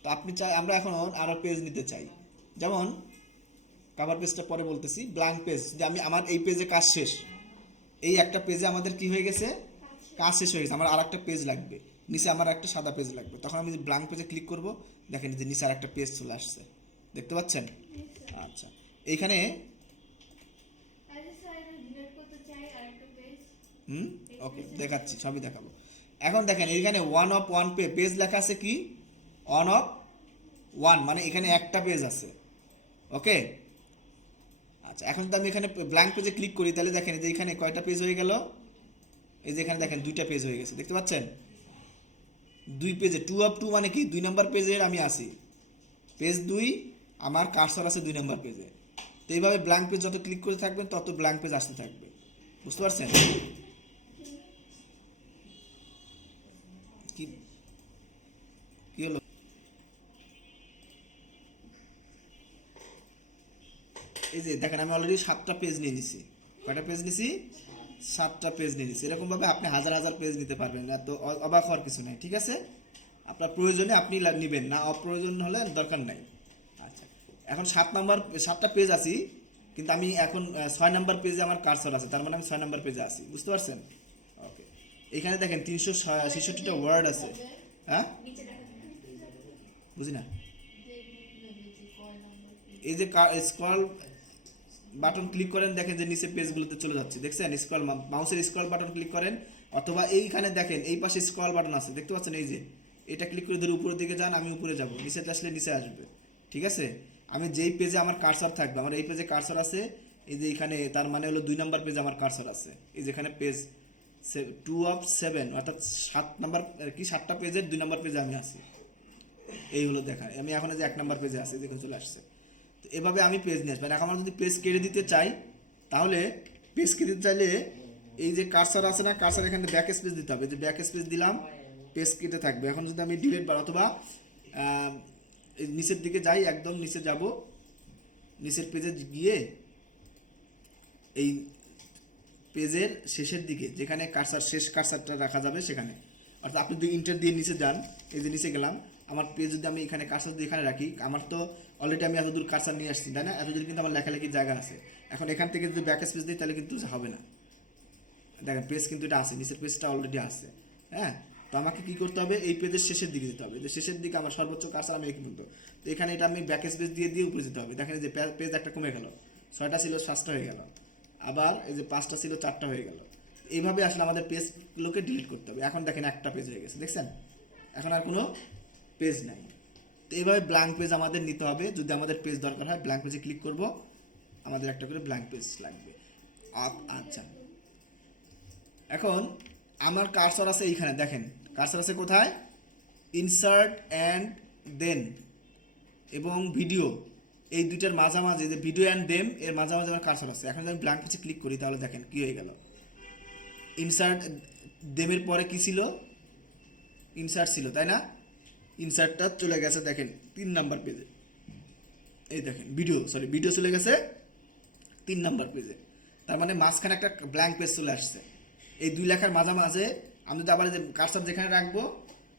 তো আপনি চাই, আমরা এখন আরও পেজ নিতে চাই, যেমন কভার পেজটা পরে বলতেছি, ব্ল্যাঙ্ক পেজ, যে আমার এই পেজে কাজ শেষ, এই একটা পেজে আমাদের কি হয়ে গেছে, কাজ শেষ হয়ে গেছে, আমার আর একটা পেজ লাগবে, নিচে আমার একটা সাদা পেজ লাগবে, তখন আমি ব্ল্যাঙ্ক পেজে ক্লিক করব, দেখেন যে নিচে আর একটা পেজ চলে আসছে, দেখতে পাচ্ছেন? আচ্ছা, এইখানে ওকে, দেখাচ্ছি, সবই দেখাবো। এখন দেখেন এখানে ওয়ান অফ ওয়ান পেজ লেখা আছে, কি ওয়ান অফ ওয়ান, মানে এখানে একটা পেজ আছে, ওকে। আচ্ছা, এখন যদি আমি এখানে ব্ল্যাঙ্ক পেজে ক্লিক করি, তাহলে দেখেন যে এখানে কয়টা পেজ হয়ে গেল, এই যে এখানে দেখেন দুইটা পেজ হয়ে গেছে, দেখতে পাচ্ছেন? দুই পেজে, টু অফ টু মানে কি, 2 নম্বর পেজের আমি আসি, পেজ 2, আমার কার্সর আছে 2 নম্বর পেজে। তো এইভাবে ব্ল্যাঙ্ক পেজ যত ক্লিক করে থাকবেন তত ব্ল্যাঙ্ক পেজ আসতে থাকবে, বুঝতে পারছেন? কি কি হলো? এই যে দেখেন আমি অলরেডি 7টা পেজ নিয়ে নিছি। কয়টা পেজ নিছি? 7টা পেজ নিয়ে নিছি। এরকমভাবে আপনি হাজার হাজার পেজ নিতে পারবেন না, তো অবাক হওয়ার কিছু নেই, ঠিক আছে? আপনার প্রয়োজনে আপনি নেবেন, না অপ্রয়োজন হলে দরকার নাই। আচ্ছা, এখন 7টা পেজ আছি, কিন্তু আমি এখন 6 নম্বর পেজে আমার কার্সর আছে, তার মানে আমি 6 নম্বর পেজে আছি, বুঝতে পারছেন? ওকে, এখানে দেখেন 366টা ওয়ার্ড আছে, হ্যাঁ বুঝি না, এই যে স্ক্রল বাটন ক্লিক করেন, দেখেন যে নিচে পেজগুলোতে চলে যাচ্ছে, দেখছেন? স্ক্রল মাউসের স্ক্রল বাটন ক্লিক করেন, অথবা এইখানে দেখেন এই পাশে স্ক্রল বাটন আছে, দেখতে পাচ্ছেন? এই যে এটা ক্লিক করে ধরে উপরের দিকে যান, আমি উপরে যাব, নিচে আসলে নিচে আসবে, ঠিক আছে? আমি যেই পেজে আমার কার্সর থাকবে, আমার এই পেজে কার্সর আছে, এই যে এখানে, তার মানে হলো 2 নম্বর পেজে আমার কার্সর আছে, এই যেখানে পেজ 2 অফ 7, অর্থাৎ 7 নম্বর কি, 7টা পেজের 2 নম্বর পেজে আমি আছি, এই হলো দেখা, আমি এখন যে 1 নম্বর পেজে আছি, দেখে চলে আসছে। তো এভাবে আমি পেজ নিয়ে আসবো। এখন আমার যদি পেজ কেটে দিতে চাই, তাহলে পেজ কেটে দিতে চাইলে এই যে কার্সর আছে না, কার্সর এখানে ব্যাক স্পেস দিতে হবে, যে ব্যাক স্পেস দিলাম, পেজ কেটে থাকবে। এখন যদি আমি ডিলিট বার অথবা নিচের দিকে যাই, একদম নিচে যাব, নিচের পেজে গিয়ে এই পেজের শেষের দিকে যেখানে কার্সর, শেষ কার্সরটা রাখা যাবে সেখানে, অর্থাৎ আপনি যদি ইন্টার দিয়ে নিচে যান, এই যে নিচে গেলাম, আমার পেজ যদি আমি এখানে কার্সর দিয়ে এখানে রাখি, আমার তো অলরেডি আমি এতদূর কার্সর নিয়ে আসছি, তাই না? এতদূর কিন্তু আমার লেখালেখির জায়গা আছে। এখন এখান থেকে যদি ব্যাক স্পেস দিই তাহলে কিন্তু হবে না, দেখেন পেজ কিন্তু এটা আছে, নিচের পেজটা অলরেডি আছে, হ্যাঁ। তো আমাকে কি করতে হবে, এই পেজের শেষের দিকে যেতে হবে, যে শেষের দিকে আমার সর্বোচ্চ কার্সর আমি এখানে পর্যন্ত, তো এখানে এটা আমি ব্যাক স্পেস দিয়ে দিয়ে উপরে যেতে হবে, দেখেন যে পেজ একটা কমে গেল, 6টা ছিল 7টা হয়ে গেল, আবার এই যে 5টা ছিল 4টা হয়ে গেল। এইভাবে আসলে আমাদের পেজগুলোকে ডিলিট করতে হবে। এখন দেখেন একটা পেজ হয়ে গেছে, দেখছেন? এখন আর কোনো পেজ নাই। তো এইভাবে ব্ল্যাঙ্ক পেজ আমাদের নিতে হবে। যদি আমাদের পেজ দরকার হয়, ব্ল্যাঙ্ক পেজে ক্লিক করব, আমাদের একটা করে ব্ল্যাঙ্ক পেজ লাগবে। আচ্ছা, এখন আমার কার্সর আছে এইখানে, দেখেন কার্সর আছে কোথায়, ইনসার্ট অ্যান্ড দেন এবং ভিডিও, এই দুইটার মাঝামাঝি, যে ভিডিও অ্যান্ড দেম এর মাঝামাঝি আমার কার্সর আছে। এখন যদি আমি ব্ল্যাঙ্ক পেজে ক্লিক করি, তাহলে দেখেন কি হয়ে গেল, ইনসার্ট দেমের পরে কি ছিল, ইনসার্ট ছিল, তাই না? ইনসার্টটা চলে গেছে দেখেন 3 নাম্বার পেজে, এই দেখেন ভিডিও চলে গেছে 3 নাম্বার পেজে, তার মানে মাঝখানে একটা ব্ল্যাঙ্ক পেজ চলে আসছে। এই দুই লেখার মাঝামাঝে আমি যদি আবার যে কার্সর যেখানে রাখবো,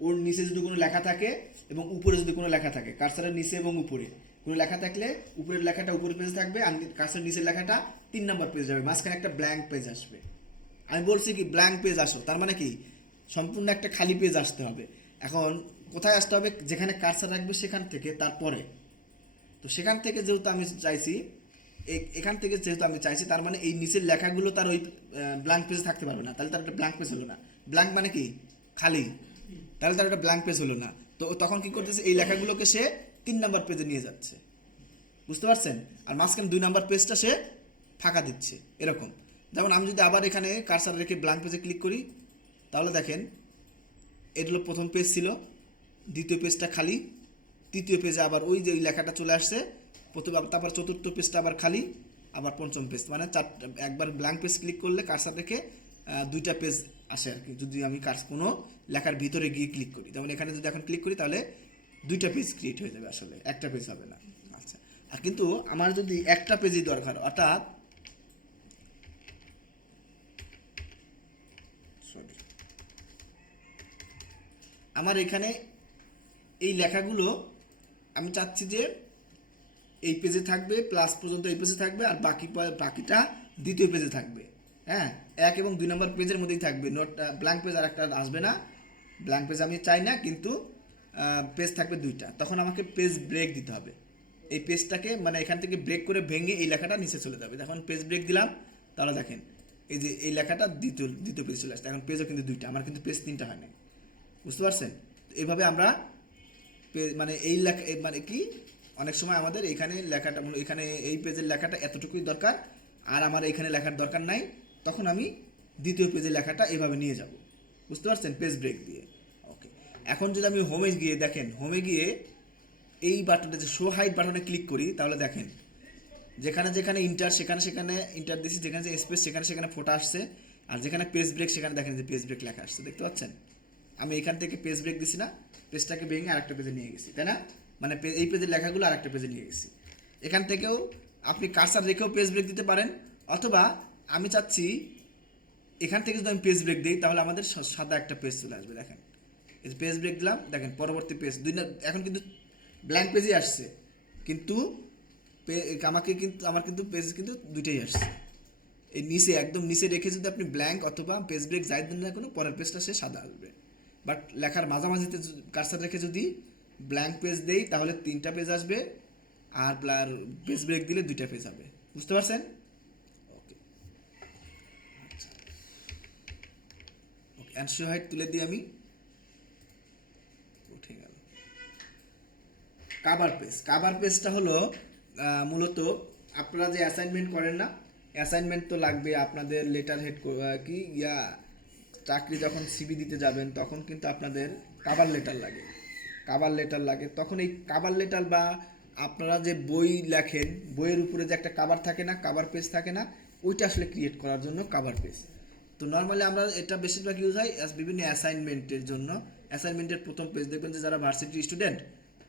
ওর নিচে যদি কোনো লেখা থাকে এবং উপরে যদি কোনো লেখা থাকে, কার্সরের নিচে এবং উপরে কোনো লেখা থাকলে উপরের লেখাটা উপরের পেজে থাকবে, আর কার্সরের নিচের লেখাটা 3 নাম্বার পেজ যাবে, মাঝখানে একটা ব্ল্যাঙ্ক পেজ আসবে। আমি বলছি কি ব্ল্যাঙ্ক পেজ আসো, তার মানে কি সম্পূর্ণ একটা খালি পেজ আসতে হবে। এখন কোথায় আসতে হবে, যেখানে কার্সর রাখবে সেখান থেকে, তারপরে তো সেখান থেকে যেহেতু আমি চাইছি, এখান থেকে যেহেতু আমি চাইছি, তার মানে এই নিচের লেখাগুলো তার ওই ব্ল্যাঙ্ক পেজে থাকতে পারবে না, তাহলে তার একটা ব্ল্যাঙ্ক পেজ হলো না। ব্ল্যাঙ্ক মানে কি, খালি, তাহলে তার একটা ব্ল্যাঙ্ক পেজ হলো না। তো তখন কি করতেছে, এই লেখাগুলোকে সে 3 নাম্বার পেজে নিয়ে যাচ্ছে, বুঝতে পারছেন? আর মাঝখানে 2 নাম্বার পেজটা সে ফাঁকা দিচ্ছে, এরকম। যেমন আমি যদি আবার এখানে কার্সর রেখে ব্ল্যাঙ্ক পেজে ক্লিক করি, তাহলে দেখেন এটা হলো প্রথম পেজ ছিল, দ্বিতীয় পেজটা খালি, তৃতীয় পেজে আবার ওই যে ওই লেখাটা চলে আসছে, প্রথমে তারপর চতুর্থ পেজটা আবার খালি, আবার পঞ্চম পেজ, মানে একবার ব্ল্যাঙ্ক পেজ ক্লিক করলে কার্সার রেখে দুইটা পেজ আসে আর কি, যদি আমি কোনো লেখার ভিতরে গিয়ে ক্লিক করি। যেমন এখানে যদি এখন ক্লিক করি তাহলে দুইটা পেজ ক্রিয়েট হয়ে যাবে, আসলে একটা পেজ হবে না। আচ্ছা, আর কিন্তু আমার যদি একটা পেজই দরকার, অর্থাৎ সরি, আমার এখানে এই লেখাগুলো আমি চাচ্ছি যে এই পেজে থাকবে, প্লাস পর্যন্ত এই পেজে থাকবে, আর বাকিটা দ্বিতীয় পেজে থাকবে। হ্যাঁ, 1 এবং 2 নম্বর পেজের মধ্যেই থাকবে, নোট ব্ল্যাঙ্ক পেজ আর একটা আসবে না। ব্ল্যাঙ্ক পেজ আমি চাই না, কিন্তু পেজ থাকবে 2টা। তখন আমাকে পেজ ব্রেক দিতে হবে। এই পেজটাকে মানে এখান থেকে ব্রেক করে ভেঙে এই লেখাটা নিচে চলে যাবে। যখন পেজ ব্রেক দিলাম তাহলে দেখেন এই যে এই লেখাটা দ্বিতীয় পেজ চলে আসছে। এখন পেজও কিন্তু 2টা, আমার কিন্তু পেজ 3টা হয় না। বুঝতে পারছেন? এইভাবে আমরা মানে এই লেখা মানে কি, অনেক সময় আমাদের এখানে লেখাটা, এখানে এই পেজের লেখাটা এতটুকুই দরকার, আর আমার এখানে লেখার দরকার নাই, তখন আমি দ্বিতীয় পেজের লেখাটা এভাবে নিয়ে যাব। বুঝতে পারছেন? পেজ ব্রেক দিয়ে। ওকে, এখন যদি আমি হোমে গিয়ে দেখেন, হোমে গিয়ে এই বাটনটা যে শো হাইট বাটনে ক্লিক করি, তাহলে দেখেন যেখানে যেখানে ইন্টার সেখানে সেখানে ইন্টার দিচ্ছি, যেখানে যে স্পেস সেখানে সেখানে ফোটা আসছে, আর যেখানে পেজ ব্রেক সেখানে দেখেন যে পেজ ব্রেক লেখা আসছে। দেখতে পাচ্ছেন? আমি এখান থেকে পেজ ব্রেক দিছি না, পেজটাকে ভেঙে আরেকটা পেজে নিয়ে গেছি, তাই না? মানে এই পেজের লেখাগুলো আরেকটা পেজে নিয়ে গেছি। এখান থেকেও আপনি কার্সার রেখেও পেজ ব্রেক দিতে পারেন, অথবা আমি চাচ্ছি এখান থেকে যদি আমি পেজ ব্রেক দিই তাহলে আমাদের সাদা একটা পেজ চলে আসবে। দেখেন এই পেজ ব্রেক দিলাম, দেখেন পরবর্তী পেজ এখন কিন্তু ব্ল্যাঙ্ক পেজই আসছে, কিন্তু আমার কিন্তু পেজ কিন্তু 2টাই আসছে। এই নিচে একদম নিচে রেখে যদি আপনি ব্ল্যাঙ্ক অথবা পেজ ব্রেক যাই দেন না কোনো, পরের পেজটা সে সাদা আসবে। বাট লেখার মাঝামাঝিতে কার্সার রেখে যদি ব্ল্যাঙ্ক পেজ দেই তাহলে 3টা পেজ আসবে, আর পেজ ব্রেক দিলে 2টা পেজ হবে। বুঝতে পারছেন? ওকে, আচ্ছা, ওকে, অ্যান্সার হাইট তুলে দিই আমি, উঠে গেল। কাভার পেজটা হলো মূলত আপনারা যে অ্যাসাইনমেন্ট করেন না, অ্যাসাইনমেন্ট তো লাগবে আপনাদের, লেটার হেড কি চাকরি যখন সিভি দিতে যাবেন তখন কিন্তু আপনাদের কাভার লেটার লাগে। তখন এই কাভার লেটার বা আপনারা যে বই লেখেন, বইয়ের উপরে যে একটা কাভার থাকে না, কাভার পেজ থাকে না, ওইটা আসলে ক্রিয়েট করার জন্য কাভার পেজ। তো নর্মালি আমরা এটা বেশিরভাগ ইউজ হয় বিভিন্ন অ্যাসাইনমেন্টের জন্য। অ্যাসাইনমেন্টের প্রথম পেজ দেখবেন যে যারা ভার্সিটি স্টুডেন্ট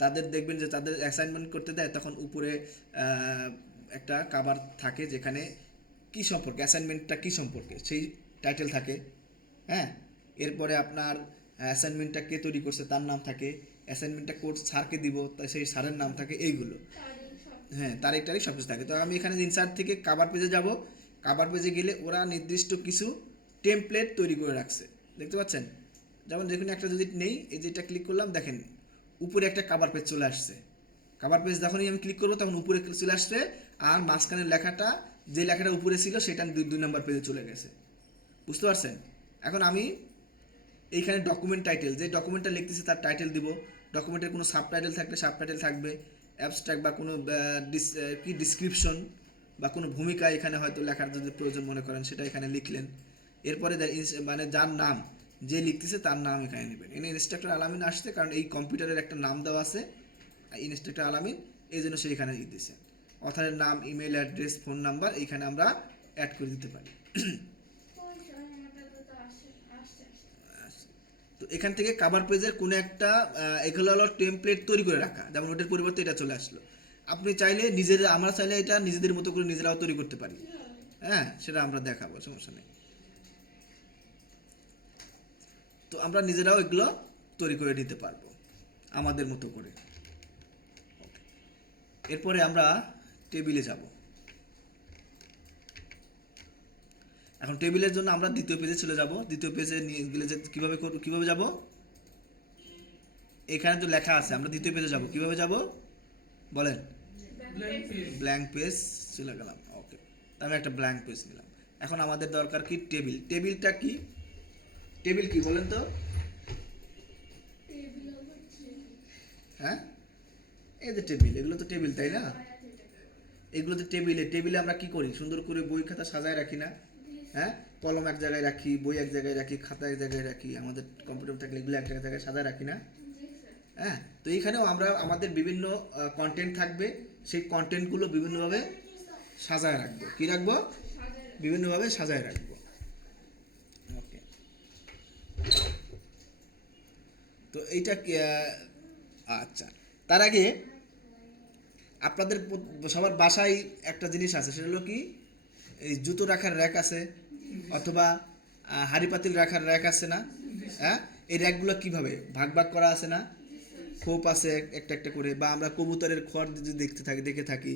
তাদের দেখবেন যে তাদের অ্যাসাইনমেন্ট করতে দেয়, তখন উপরে একটা কাভার থাকে যেখানে কী সম্পর্কে অ্যাসাইনমেন্টটা কী সম্পর্কে সেই টাইটেল থাকে। হ্যাঁ, এরপরে আপনার অ্যাসাইনমেন্টটা কে তৈরি করছে তার নাম থাকে, অ্যাসাইনমেন্টটা কোর্স স্যারকে দিব তাই সেই স্যারের নাম থাকে, এইগুলো। হ্যাঁ, তারিখ সব কিছু থাকে। তো আমি এখানে ইনসার্ট থেকে কাভার পেজে যাব। কাভার পেজে গেলে ওরা নির্দিষ্ট কিছু টেমপ্লেট তৈরি করে রাখছে, দেখতে পাচ্ছেন? যেমন দেখুন একটা যদি নেই, এই যে এটা ক্লিক করলাম, দেখেন উপরে একটা কাভার পেজ চলে আসছে। কাভার পেজ যখনই আমি ক্লিক করবো তখন উপরে চলে আসছে, আর মাঝখানের লেখাটা, যে লেখাটা উপরে ছিল সেটা 2 নম্বর পেজে চলে গেছে। বুঝতে পারছেন? এখন আমি এইখানে ডকুমেন্ট টাইটেল, যে ডকুমেন্টটা লিখতেছি তার টাইটেল দিব। ডকুমেন্টের কোনো সাবটাইটেল থাকলে সাবটাইটেল থাকবে, অ্যাবস্ট্রাক্ট বা কোনো ডিসক্রিপশন বা কোনো ভূমিকা এখানে হয়তো লেখার যদি প্রয়োজন মনে করেন সেটা এখানে লিখলেন। এরপরে মানে যার নাম, যে লিখতেছে তার নাম এখানে নেবেন। এখানে ইনস্ট্রাক্টর আলামিন আসছে কারণ এই কম্পিউটারের একটা নাম দেওয়া আছে ইনস্ট্রাক্টর আলামিন, এই জন্য সে এখানে দিতেছে। অথরের নাম, ইমেল অ্যাড্রেস, ফোন নাম্বার এইখানে আমরা অ্যাড করে দিতে পারি। তো এখান থেকে কাভার পেজের কোনো একটা এগুলো হলো টেমপ্লেট তৈরি করে রাখা, যেমন ওটার পরিবর্তে এটা চলে আসলো। আপনি চাইলে আমরা চাইলে এটা নিজেদের মতো করে নিজেরাও তৈরি করতে পারি। হ্যাঁ, সেটা আমরা দেখাবো, সমস্যা নেই। তো আমরা নিজেরাও এগুলো তৈরি করে নিতে পারবো আমাদের মতো করে। এরপরে আমরা টেবিলে যাব। এখন টেবিলের জন্য আমরা দ্বিতীয় পেজে চলে যাব। দ্বিতীয় পেজে নিয়ে গেলে যে কিভাবে যাব, এখানে তো লেখা আছে, আমরা দ্বিতীয় পেজে যাব। কিভাবে যাব বলেন? ব্ল্যাঙ্ক পেজ চলে গেলাম। ওকে, আমি একটা ব্ল্যাঙ্ক পেজ নিলাম। এখন আমাদের দরকার কি টেবিল। টেবিলটা কি, টেবিল কি বলেন তো? হ্যাঁ, এই যে টেবিল, এগুলো তো টেবিল, তাই না? এগুলো তো টেবিলে আমরা কি করি, সুন্দর করে বই খাতা সাজায় রাখি না? হ্যাঁ, কলম এক জায়গায় রাখি, বই এক জায়গায় রাখি, খাতা এক জায়গায় রাখি, আমাদের কম্পিউটার থাকলে এগুলো এক জায়গায় সাজায় রাখি না? হ্যাঁ, তো এইখানেও আমরা আমাদের বিভিন্ন কন্টেন্ট থাকবে, সেই কন্টেন্টগুলো বিভিন্নভাবে সাজায় রাখবো। কি রাখবো? বিভিন্নভাবে সাজায় রাখবো। ওকে, তো এইটা আচ্ছা, তার আগে আপনাদের সবার বাসায় একটা জিনিস আছে, সেটা হলো কি, এই জুতো রাখার র্যাক আছে, অথবা হাঁড়ি পাতিল রাখার র্যাক আছে না? হ্যাঁ, এই র্যাকগুলো কিভাবে ভাগ ভাগ করা আছে না? খোপ আছে একটা একটা করে, বা আমরা কবুতরের খড় যদি দেখে থাকি,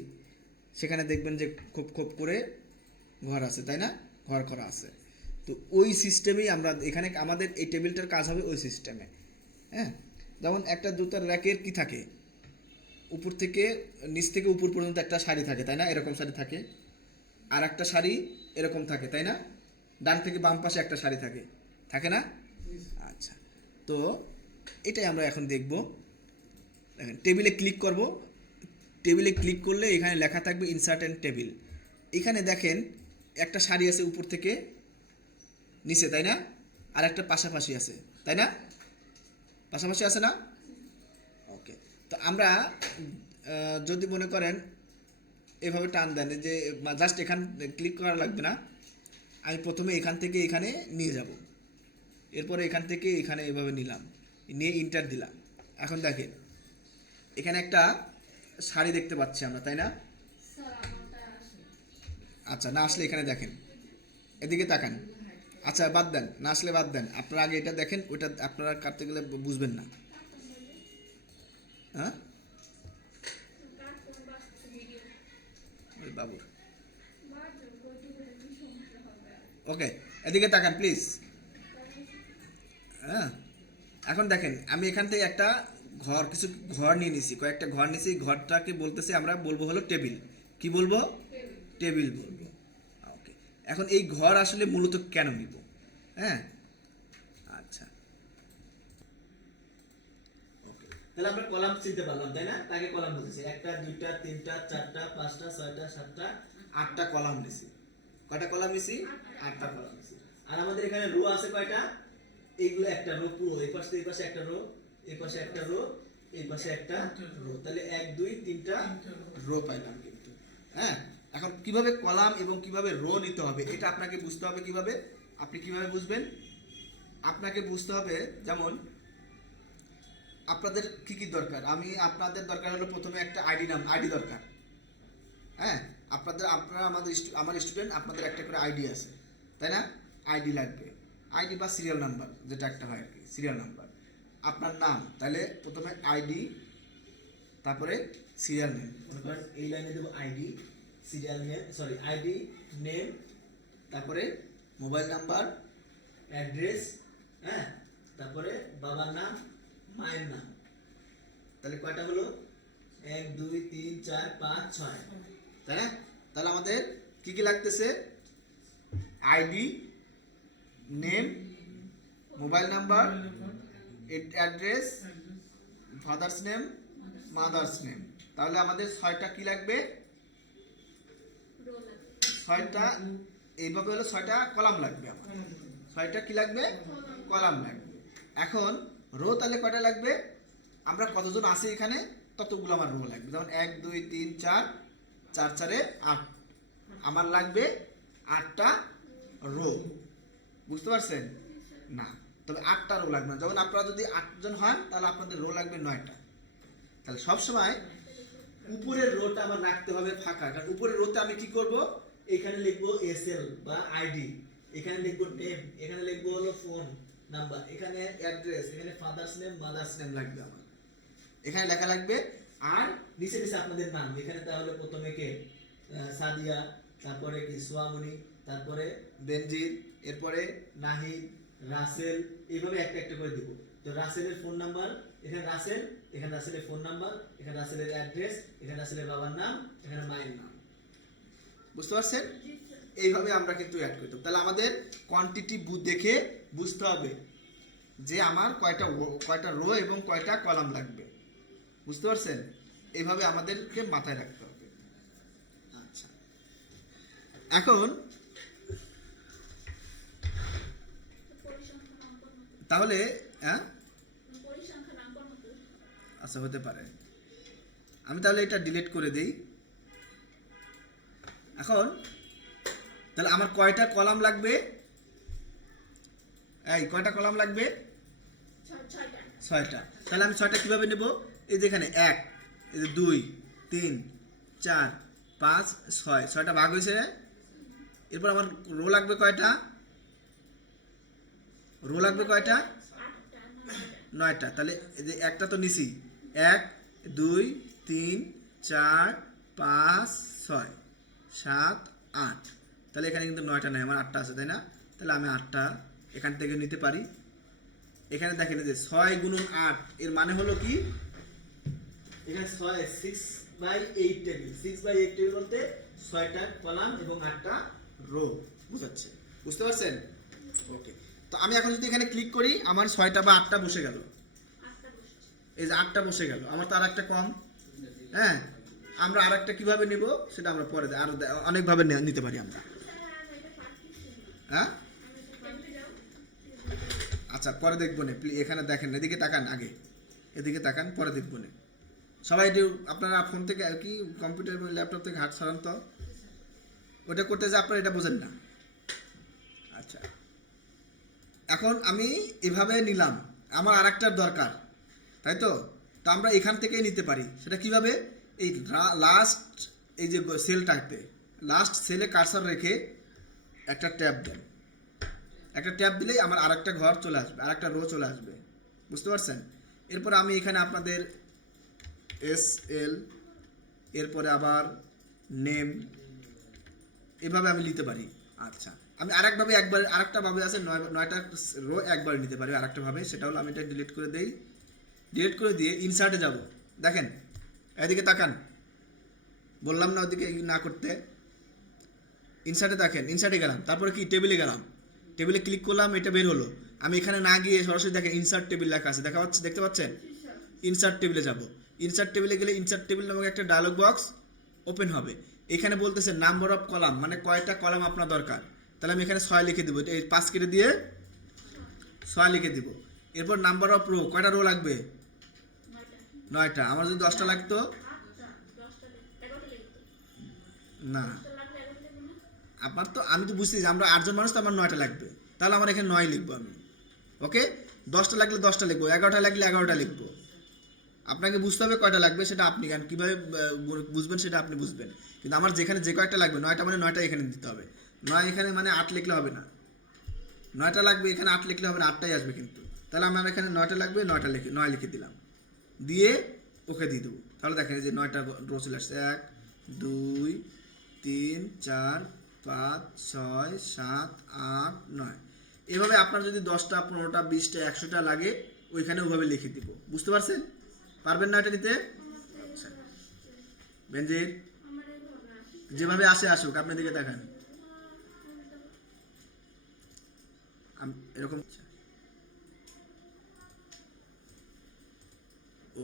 সেখানে দেখবেন যে খোপ খোপ করে ঘর আছে, তাই না? ঘর করা আছে। তো ওই সিস্টেমেই আমরা এখানে আমাদের এই টেবিলটার কাজ হবে ওই সিস্টেমে। হ্যাঁ, যেমন একটা জুতার র্যাকের কি থাকে, উপর থেকে নিচ থেকে উপর পর্যন্ত একটা শাড়ি থাকে, তাই না? এরকম শাড়ি থাকে, আর একটা শাড়ি এরকম থাকে, তাই না? ডান থেকে বাম পাশে একটা শাড়ি থাকে, থাকে না? আচ্ছা, তো এটাই আমরা এখন দেখব। দেখেন, টেবিলে ক্লিক করব। টেবিলে ক্লিক করলে এখানে লেখা থাকবে ইনসার্ট অ্যান্ড টেবিল। এখানে দেখেন একটা শাড়ি আছে উপর থেকে নিচে, তাই না? আর একটা পাশাপাশি আছে, তাই না? পাশাপাশি আছে না? ওকে, তো আমরা যদি মনে করেন এভাবে টান দেন, যে জাস্ট এখান ক্লিক করা লাগবে না, আমি প্রথমে এখান থেকে এখানে নিয়ে যাব, এরপরে এখান থেকে এখানে এভাবে নিলাম, নিয়ে ইন্টার দিলাম। এখন দেখেন এখানে একটা শাড়ি দেখতে পাচ্ছি আমরা, তাই না? আচ্ছা, না আসলে এখানে দেখেন, এদিকে তাকান। আচ্ছা, বাদ দেন, না আসলে বাদ দেন, আপনারা আগে এটা দেখেন, ওইটা আপনারা কাটতে গেলে বুঝবেন না। হ্যাঁ, ওই বাবু, ওকে, এদিকে তাকান প্লিজ। হ্যাঁ, এখন দেখেন আমি এখান থেকে একটা কিছু ঘর নিয়ে নিছি, কয়েকটা ঘর নিয়েছি, ঘরটাকে বলতেছি আমরা বলবো হলো টেবিল। কি বলবো? টেবিল বলবো। ওকে, এখন এই ঘর আসলে মূলত কেন নিব? হ্যাঁ, আচ্ছা, ওকে, তাহলে আমরা কলাম চিনতে পারলাম, তাই না? তাকে কলাম বুঝেছি, 1টা 2টা 3টা 4টা 5টা 6টা 7টা 8টা কলাম নিছি। কয়টা কলাম নিছি? 8টা কলাম নিছি। আর আমাদের এখানে রো আছে কয়টা? এইগুলো একটা রো পুরো, এই পাশে একটা রো, এই পাশে একটা রো, এই পাশে একটা রো, তাহলে 1 2 3টা রো পাইলাম কিন্তু। হ্যাঁ, এখন কিভাবে কলাম এবং কিভাবে রো নিতে হবে এটা আপনাকে বুঝতে হবে। কিভাবে আপনি কিভাবে বুঝবেন? আপনাকে বুঝতে হবে, যেমন আপনাদের কি কি দরকার, আপনাদের দরকার হলো প্রথমে একটা আইডি দরকার। হ্যাঁ, আপনারা আমার স্টুডেন্ট, আপনাদের একটা করে আইডি আছে, তাই না? আইডি লাগবে, আইডি বা সিরিয়াল নাম্বার, যেটা একটা হয় আর কি, সিরিয়াল নাম্বার। আপনার নাম, তাহলে প্রথমে আইডি, তারপরে সিরিয়াল নেম। মনে করেন এই লাইনে দেব ID, serial name, sorry ID name, তারপরে মোবাইল নাম্বার, অ্যাড্রেস, হ্যাঁ, তারপরে বাবার নাম, মায়ের নাম। তাহলে কয়টা হলো? 1 2 3 4 5 6, তাই না? তাহলে আমাদের কি কি লাগতেছে? ID, name, mobile number, address, father's name, mother's name. তাহলে আমাদের 6টা কি লাগবে? 6টা, এইভাবে হলো 6টা কলাম লাগবে আমার। 6টা কি লাগবে? কলাম লাগবে। এখন রো তাহলে কয়টা লাগবে? আমরা কতজন আছি এখানে ততগুলো আমার রো লাগবে। যেমন 1 2 3 4, 4 4 8, আমার লাগবে 8টা রো। বুঝতে পারছেন? না, তবে 8টা রো লাগবে না। যেমন আপনারা যদি 8 জন হন তাহলে আপনাদের রো লাগবে 9টা। তাহলে সবসময় উপরের রোটা আমার রাখতে হবে ফাঁকা, কারণ উপরের রোতে আমি কি করব? এখানে লিখবো এসএল বা আইডি, এখানে লিখবো নেম, এখানে লিখবো হলো ফোন নাম্বার, এখানে অ্যাড্রেস, এখানে ফাদার্স নেম মাদার্স নেম লাগবে আমার, এখানে লেখা লাগবে। আর নিচে নিচে আপনাদের নাম। এখানে তাহলে প্রথমে কে? সাদিয়া, তারপরে কি সোয়ামনি, তারপরে বেনজির, এরপরে নাহিদ, রাসেল, এইভাবে একটা একটা করে দেবো। তো রাসেলের ফোন নাম্বার, এখানে রাসেল, এখানে রাসেলের ফোন নাম্বার, এখানে রাসেলের অ্যাড্রেস, এখানে রাসেলের বাবার নাম, এখানে মায়ের নাম। বুঝতে পারছেন? এইভাবে আমরা কিন্তু অ্যাড করতাম। তাহলে আমাদের কোয়ান্টিটি দেখে বুঝতে হবে যে আমার কয়টা রো এবং কয়টা কলাম লাগবে। বুঝতে পারছেন? এইভাবে আমাদেরকে মাথায় রাখতে হবে। আচ্ছা, এখন তাহলে আচ্ছা হতে পারে, আমি তাহলে এটা ডিলিট করে দিই। এখন তাহলে আমার কয়টা কলাম লাগবে? এই কয়টা কলাম লাগবে? 6টা। তাহলে আমি 6টা কিভাবে নেব? এই যে এখানে 1, এই যে 2, 3, 4, 5, 6, 6টা ভাগ হয়েছে। এরপর আমার রো লাগবে কয়টা? রো লাগবে কয়টা? 9টা। তাহলে এই যে একটা তো নিছি, 1, 2, 3, 4, 5, 6, 7, 8। তাহলে এখানে কিন্তু 9টা নেই, আমার 8টা আছে, তাই না? তাহলে আমি 8টা এখান থেকে নিতে পারি। এখানে দেখেন যে 6 গুণন 8 এর মানে হলো কি? এখানে 6/8 টেবিল। 6/8 টেবিল বলতে 6টা কলাম এবং 8টা রো বুঝাচ্ছে। বুঝতে পারছেন? ওকে। তো আমি এখন যদি এখানে ক্লিক করি, আমার 6টা বা 8টা বসে গেল। এই যে 8টা বসে গেল, আমার তো আর একটা কম। হ্যাঁ, আমরা আর একটা কিভাবে নেব সেটা আমরা পরে আরো অনেকভাবে নিতে পারি আমরা। হ্যাঁ, আচ্ছা পরে দেখবো না, এখানে দেখেন, এদিকে তাকান, আগে এদিকে তাকান, পরে দেখবো না। সবাই একটু আপনারা ফোন থেকে কি কম্পিউটার ল্যাপটপ থেকে হাত সরান তো, ওটা করতে যে আপনারা এটা বোঝেন না। আচ্ছা, এখন আমি এভাবে নিলাম, আমার আর একটার দরকার, তাই তো? তো আমরা এখান থেকেই নিতে পারি। সেটা কিভাবে? এই লাস্ট এই যে সেলটাতে, লাস্ট সেলে কার্সার রেখে একটা ট্যাব দেন। একটা ট্যাব দিলেই আমার আর একটা ঘর চলে আসবে, আর একটা রো চলে আসবে। বুঝতে পারছেন? এরপর আমি এখানে আপনাদের SL, এরপরে আবার নেম, এভাবে আমি নিতে পারি। আচ্ছা, আমি আরেকভাবে আরেকটা ভাবে আছে, 9টা রো একবার নিতে পারি আরেকটা ভাবে। সেটা হলো আমি এটা ডিলিট করে দেই। ডিলিট করে দিয়ে ইনসার্টে যাব। দেখেন এদিকে তাকান, বললাম না ওদিকে না করতে। ইনসার্টে দেখেন, ইনসার্টে গেলাম, তারপরে কি টেবিলে গেলাম, টেবিলে ক্লিক করলাম, এটা বের হলো। আমি এখানে না গিয়ে সরাসরি দেখেন ইনসার্ট টেবিল লেখা আছে, দেখতে পাচ্ছেন? ইনসার্ট টেবিলে যাব। ইনসার্ট টেবিলে গেলে ইনসার্ট টেবিল নামক একটা ডায়লগ বক্স ওপেন হবে। এখানে বলতেছে নাম্বার অফ কলাম, মানে কয়টা কলাম আপনার দরকার। তাহলে আমি এখানে 6 লিখে দিব, এই 5 কেটে দিয়ে 6 লিখে দিব। এরপর নাম্বার অফ রো, কয়টা রো লাগবে? 9টা। আমার যদি 10টা লাগতো না, আপনার তো, আমি তো বুঝতেছি আমরা 8 জন মানুষ, তো আমার 9টা লাগবে। তাহলে আমার এখানে 9 লিখবো আমি। ওকে, 10টা লাগলে 10টা লিখবো, 11টা লাগলে 11টা লিখবো। আপনাকে বুঝতে হবে কয়টা লাগবে, সেটা আপনি কীভাবে বুঝবেন সেটা আপনি বুঝবেন। কিন্তু আমার যেখানে যে কয়টা লাগবে, 9টা মানে 9টা এখানে দিতে হবে। 9 এখানে মানে 8 লিখলে হবে না, 9টা লাগবে এখানে, 8 লিখলে হবে না, 8টাই আসবে কিন্তু। তাহলে আমার এখানে 9টা লাগবে, 9 লিখে দিলাম, দিয়ে ওকে দিয়ে দেবো। তাহলে দেখেন যে 9টা রো চলে আসছে। 1, 2, 3, 4, 5, 6, 7, 8, 9। এভাবে আপনার যদি 10টা, 15টা, 20টা, 100টা লাগে, ওইখানে ওইভাবে লিখে দিব। বুঝতে পারছেন? পারবেন না এটা নিতে? আচ্ছা, বেনজির যেভাবে আসে আসুক, আপনার দিকে দেখান এরকম।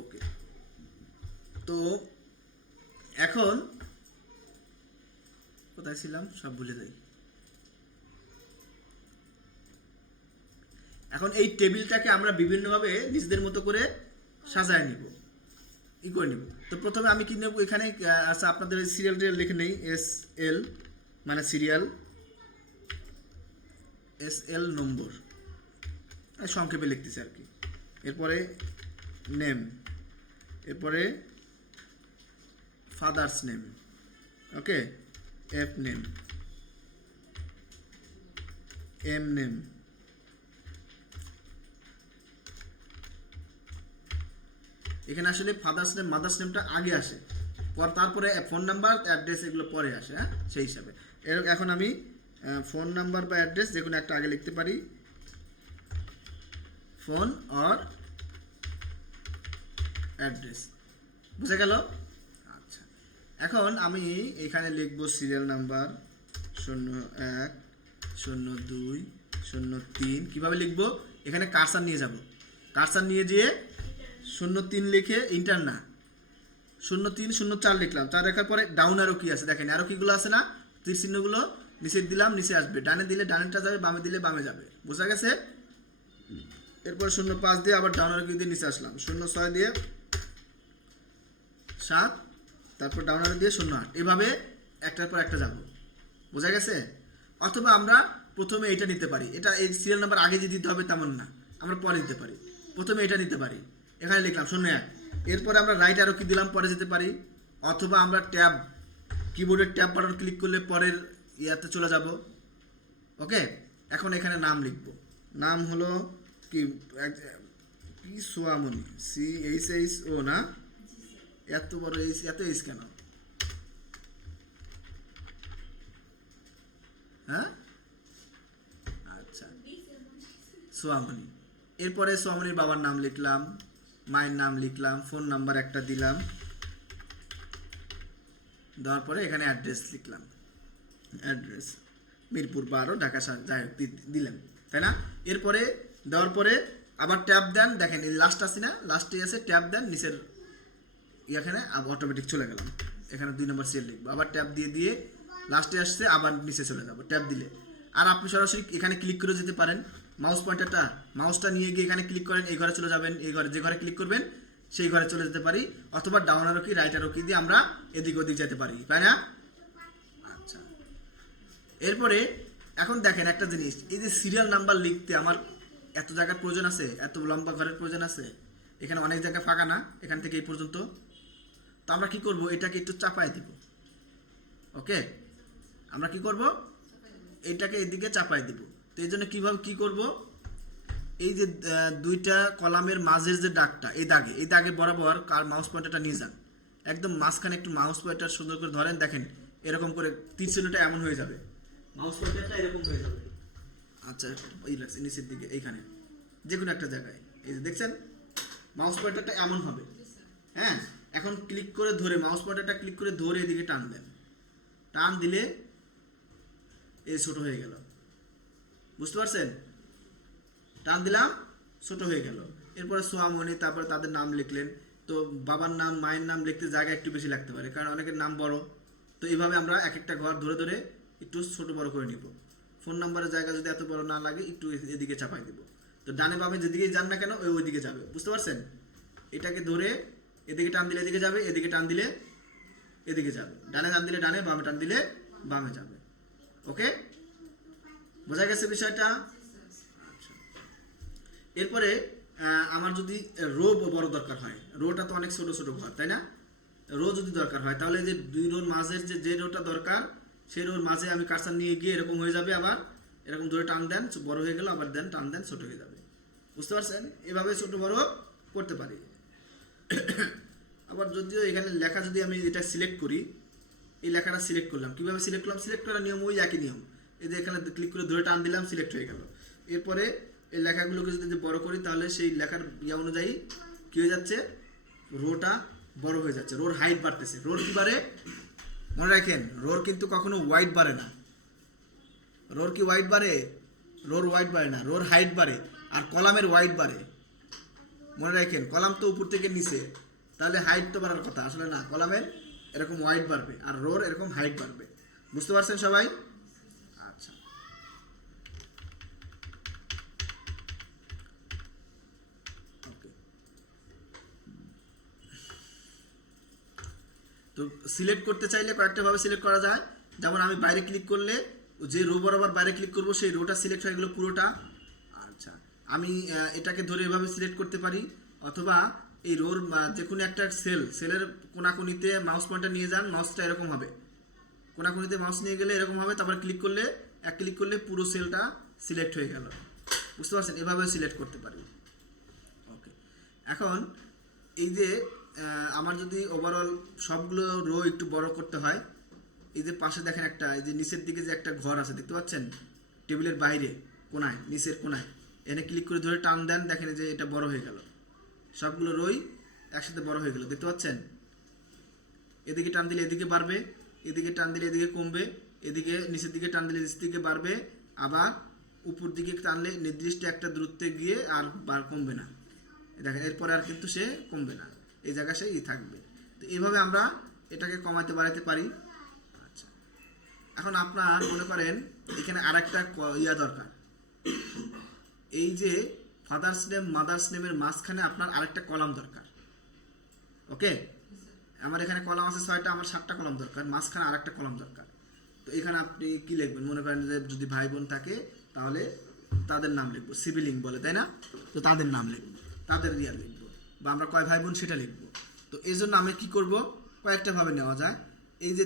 ওকে, তো এখন কোথায় ছিলাম সব ভুলে যাই। এখন এই টেবিলটাকে আমরা বিভিন্নভাবে নিজেদের মতো করে সাজায় নিব, করে নিব। তো প্রথমে আমি কি নেব, এখানে আচ্ছা আপনাদের সিরিয়ালটা লিখে নেই, SL মানে সিরিয়াল, SL নম্বর সংক্ষেপে লিখতেছি আর কি। এরপরে নেম, এরপরে ফাদার্স নেম, ওকে, F নেম, M নেম, এখানে আসলে ফাদার্স নেম মাদার্স নেমটা আগে আসে, তারপরে ফোন নাম্বার অ্যাড্রেস এগুলো পরে আসে। হ্যাঁ, সেই হিসাবে এখন আমি ফোন নাম্বার বা অ্যাড্রেস যে কোনো একটা আগে লিখতে পারি, ফোন অর অ্যাড্রেস। বুঝে গেল? আচ্ছা, এখন আমি এখানে লিখব সিরিয়াল নাম্বার 01, 02, 03। কীভাবে লিখব? এখানে কার্সার নিয়ে যাব, কার্সার নিয়ে যেয়ে 03 লিখে ইন্টার না, 03, 04 লিখলাম। 4 লেখার পরে ডাউন আরো কি আছে দেখেন, আরো কিগুলো আছে না, তীর চিহ্নগুলো নিচে দিলাম, নিচে আসবে। ডানে দিলে ডানেরটা যাবে, বামে দিলে বামে যাবে। বোঝা গেছে? এরপর 05 দিয়ে আবার ডাউন আরো কি দিয়ে নিচে আসলাম, 06 দিয়ে 7, তারপর ডাউন অ্যারো দিয়ে 0 8, এভাবে একটার পর একটা যাব। বোঝা গেছে? অথবা আমরা প্রথমে এটা নিতে পারি, এটা এই সিরিয়াল নাম্বার আগে যে দিতে হবে তেমন না, আমরা পরে দিতে পারি। প্রথমে এটা নিতে পারি, এখানে লিখলাম 0 1, এরপরে আমরা রাইট অ্যারো কি দিলাম, পরে যেতে পারি। অথবা আমরা ট্যাব, কিবোর্ডের ট্যাব বাটন ক্লিক করলে পরের ইয়াতে চলে যাব। ওকে, এখন এখানে নাম লিখব। নাম হলো কি সোয়ামনি, CHO না, এত বড় এইচ, এত এইচ কেন? হ্যাঁ, আচ্ছা, সোয়ামনি। এরপরে সোয়ামনির বাবার নাম লিখলাম, মায়ের নাম লিখলাম, ফোন নাম্বার একটা দিলাম, দেওয়ার পরে এখানে অ্যাড্রেস লিখলাম, অ্যাড্রেস মিরপুর 12 ঢাকা, যাই হোক দিলাম, তাই না? এরপরে দেওয়ার পরে আবার ট্যাব দেন, দেখেন এই লাস্ট আছে না, লাস্টে আছে, ট্যাব দেন, নিচের এখানে অটোমেটিক চলে গেলাম, এখানে 2 নম্বর সিরিয়াল লিখবো, আবার ট্যাব দিয়ে লাস্টে আসছে, আবার নিচে চলে যাবো ট্যাব দিলে। আর আপনি সরাসরি এখানে ক্লিক করে যেতে পারেন, মাউস পয়েন্টারটা, মাউসটা নিয়ে গিয়ে এখানে ক্লিক করেন, এই ঘরে চলে যাবেন, এই ঘরে যে ঘরে ক্লিক করবেন সেই ঘরে চলে যেতে পারি। অথবা ডাউন অ্যারো কি, রাইট অ্যারো কি দিয়ে আমরা এদিক ওদিক যেতে পারি, তাই না? আচ্ছা, এরপরে এখন দেখেন একটা জিনিস, এই যে সিরিয়াল নাম্বার লিখতে আমার এত জায়গার প্রয়োজন আছে, এত লম্বা ঘরের প্রয়োজন আছে, এখানে অনেক জায়গা ফাঁকা না, এখান থেকে এই পর্যন্ত। তো আমরা কি করব, এটাকে একটু চাপায় দিব। ওকে, আমরা কি করব, এইটাকে এদিকে চাপায় দিব। তো এই জন্য কীভাবে কী করব, এই যে দুইটা কলামের মাঝের যে দাগটা, এই দাগে বরাবর কার মাউস পয়েন্টারটা নিয়ে যান, একদম মাঝখানে একটু মাউস পয়েন্টার সুন্দর করে ধরেন, দেখেন এরকম করে তীর চিহ্নটা এমন হয়ে যাবে, মাউস পয়েন্টারটা এরকম হয়ে যাবে। আচ্ছা, এই লাগছে নিচের দিকে, এইখানে যে কোনো একটা জায়গায়, এই যে দেখছেন মাউস পয়েন্টারটা এমন হবে। হ্যাঁ, এখন ক্লিক করে ধরে, মাউস পয়েন্টারটা ক্লিক করে ধরে এদিকে টান দেন, টান দিলে এই ছোট হয়ে গেল, বুঝতে পারছেন? টান দিলাম, ছোট হয়ে গেল। এরপরে সোয়ামনি, তারপরে তাদের নাম লিখলেন। তো বাবার নাম, মায়ের নাম লিখতে জায়গা একটু বেশি লাগতে পারে, কারণ অনেকের নাম বড়। তো এইভাবে আমরা এক একটা ঘর ধরে ধরে একটু ছোট বড় করে নিব। ফোন নাম্বারের জায়গা যদি এত বড় না লাগে, একটু এদিকে চাপাই দিব। তো ডানে বামে যেদিকেই যান না কেন, ওইদিকে যাবে, বুঝতে পারছেন? এটাকে ধরে এদিকে টান দিলে এদিকে যাবে, এদিকে টান দিলে এদিকে যাবে, ডানে টান দিলে ডানে, বামে টান দিলে বামে যাবে। ওকে, বোঝা গেছে বিষয়টা? আচ্ছা, এরপরে আমার যদি রো বড় দরকার হয়, রোটা তো অনেক ছোট ছোট ঘর, তাই না? রো যদি দরকার হয়, তাহলে যে 2 রোর মাঝের যে রোটা দরকার, সেই রোর মাঝে আমি কার্সার নিয়ে গিয়ে এরকম হয়ে যাবে, আবার এরকম ধরে টান দেন, বড় হয়ে গেল, আবার দেন, টান দেন, ছোট হয়ে যাবে, বুঝতে পারছেন? এভাবে ছোট বড় করতে পারি। আবার যদিও এখানে লেখা যদি আমি এটা সিলেক্ট করি, এই লেখাটা সিলেক্ট করলাম, কীভাবে সিলেক্ট করলাম, সিলেক্ট করার নিয়ম ওই একই নিয়ম। এই যে এখানে ক্লিক করে ধরে টান দিলাম, সিলেক্ট হয়ে গেল। এরপরে এই লেখাগুলোকে যদি বড় করি, তাহলে সেই লেখার ইয়া অনুযায়ী কী হয়ে যাচ্ছে, রোটা বড় হয়ে যাচ্ছে, রোর হাইট বাড়তেছে। রোর কী বাড়ে মনে রাখেন, রোর কিন্তু কখনো ওয়াইড বাড়ে না। রোর কি ওয়াইড বাড়ে? রোর ওয়াইড বাড়ে না, রোর হাইট বাড়ে। আর কলামের ওয়াইড বাড়ে, মনে রাখেন। কলাম তো উপর থেকে নিচে, তাহলে হাইট তো বাড়ার কথা, আসলে না, কলামের এরকম ওয়াইড বাড়বে আর রোর এরকম হাইট বাড়বে, বুঝতে পারছেন সবাই? আচ্ছা, ওকে। তো সিলেক্ট করতে চাইলে কয়েকটা ভাবে সিলেক্ট করা যায়। যেমন আমি বাইরে ক্লিক করলে যে রো বরাবর বাইরে ক্লিক করব, সেই রোটা সিলেক্ট হয়ে গেল পুরোটা। আচ্ছা, আমি এটাকে ধরে এভাবে সিলেক্ট করতে পারি, অথবা এই রোর যে কোনো একটা সেলের কোনাকুনিতে মাউস পয়েন্টার নিয়ে যান, মাউসটা এরকম হবে, কোনাকুনিতে মাউস নিয়ে গেলে এরকম হবে, তারপর ক্লিক করলে পুরো সেলটা সিলেক্ট হয়ে গেল, বুঝতে পারছেন? এভাবে সিলেক্ট করতে পারি। ওকে, এখন এই যে আমার যদি ওভারঅল সবগুলো রো একটু বড় করতে হয়, এই যে পাশে দেখেন একটা, এই যে নিচের দিকে যে একটা ঘর আছে, দেখতে পাচ্ছেন? টেবিলের বাইরে কোনায়, নিচের কোনায়, এখানে ক্লিক করে ধরে টান দেন, দেখেন যে এটা বড় হয়ে গেল, সবগুলো রোই একসাথে বড় হয়ে গেল, দেখতে পাচ্ছেন? এদিকে টান দিলে এদিকে বাড়বে, এদিকে টান দিলে এদিকে কমবে, এদিকে নিচের দিকে টান দিলে নিচের দিকে বাড়বে, আবার উপর দিকে টানলে নির্দিষ্ট একটা দূরত্বে গিয়ে আর কমবে না, দেখেন এরপরে আর কিন্তু সে কমবে না, এই জায়গায় সে থাকবে। তো এইভাবে আমরা এটাকে কমাতে বাড়াতে পারি। আচ্ছা, এখন আপনার মনে করেন এখানে আর একটা ইয়া দরকার, এই যে ফাদার্স নেম মাদার্স নেমের মাঝখানে আপনার আরেকটা কলাম দরকার। ওকে, আমার এখানে কলাম আছে 6টা, আমার 7টা কলাম দরকার, মাঝখানে আরেকটা কলাম দরকার। তো এখানে আপনি কি লিখবেন, মনে করেন যে যদি ভাই বোন থাকে তাহলে তাদের নাম লিখবো, সিবিলিং বলে তাই না, তো তাদের নাম লিখবো, তাদের রিয়াল লিখবো, বা আমরা কয় ভাই বোন সেটা লিখবো। তো এই জন্য আমি কি করব, কয়েকটা ভাবে নেওয়া যায়। এই যে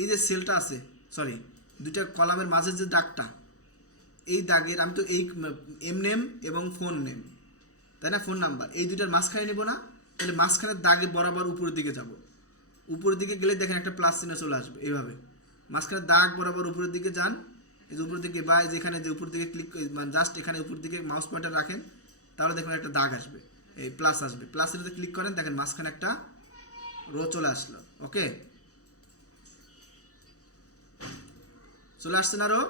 এই যে সেলটা আছে, সরি দুইটা কলামের মাঝের যে দাগটা, এই দাগের আমি তো এই এম নেম এবং ফোন নেম তাই না, ফোন নাম্বার, এই দুইটার মাঝখানে নেব না, তাহলে মাঝখানের দাগে বরাবর উপরের দিকে যাব। উপরের দিকে গেলে দেখেন একটা প্লাস চিহ্ন চলে আসবে, এইভাবে মাঝখানের দাগ বরাবর উপরের দিকে যান, এই যে উপর দিকে বা যেখানে যে উপর দিকে ক্লিক মানে জাস্ট এখানে উপর দিকে মাউস পয়েন্টার রাখেন, তাহলে দেখুন একটা দাগ আসবে, এই প্লাস আসবে, প্লাসের মধ্যে ক্লিক করেন, দেখেন মাঝখানে একটা রো চলে আসলো। ওকে, চলে আসছে না রো?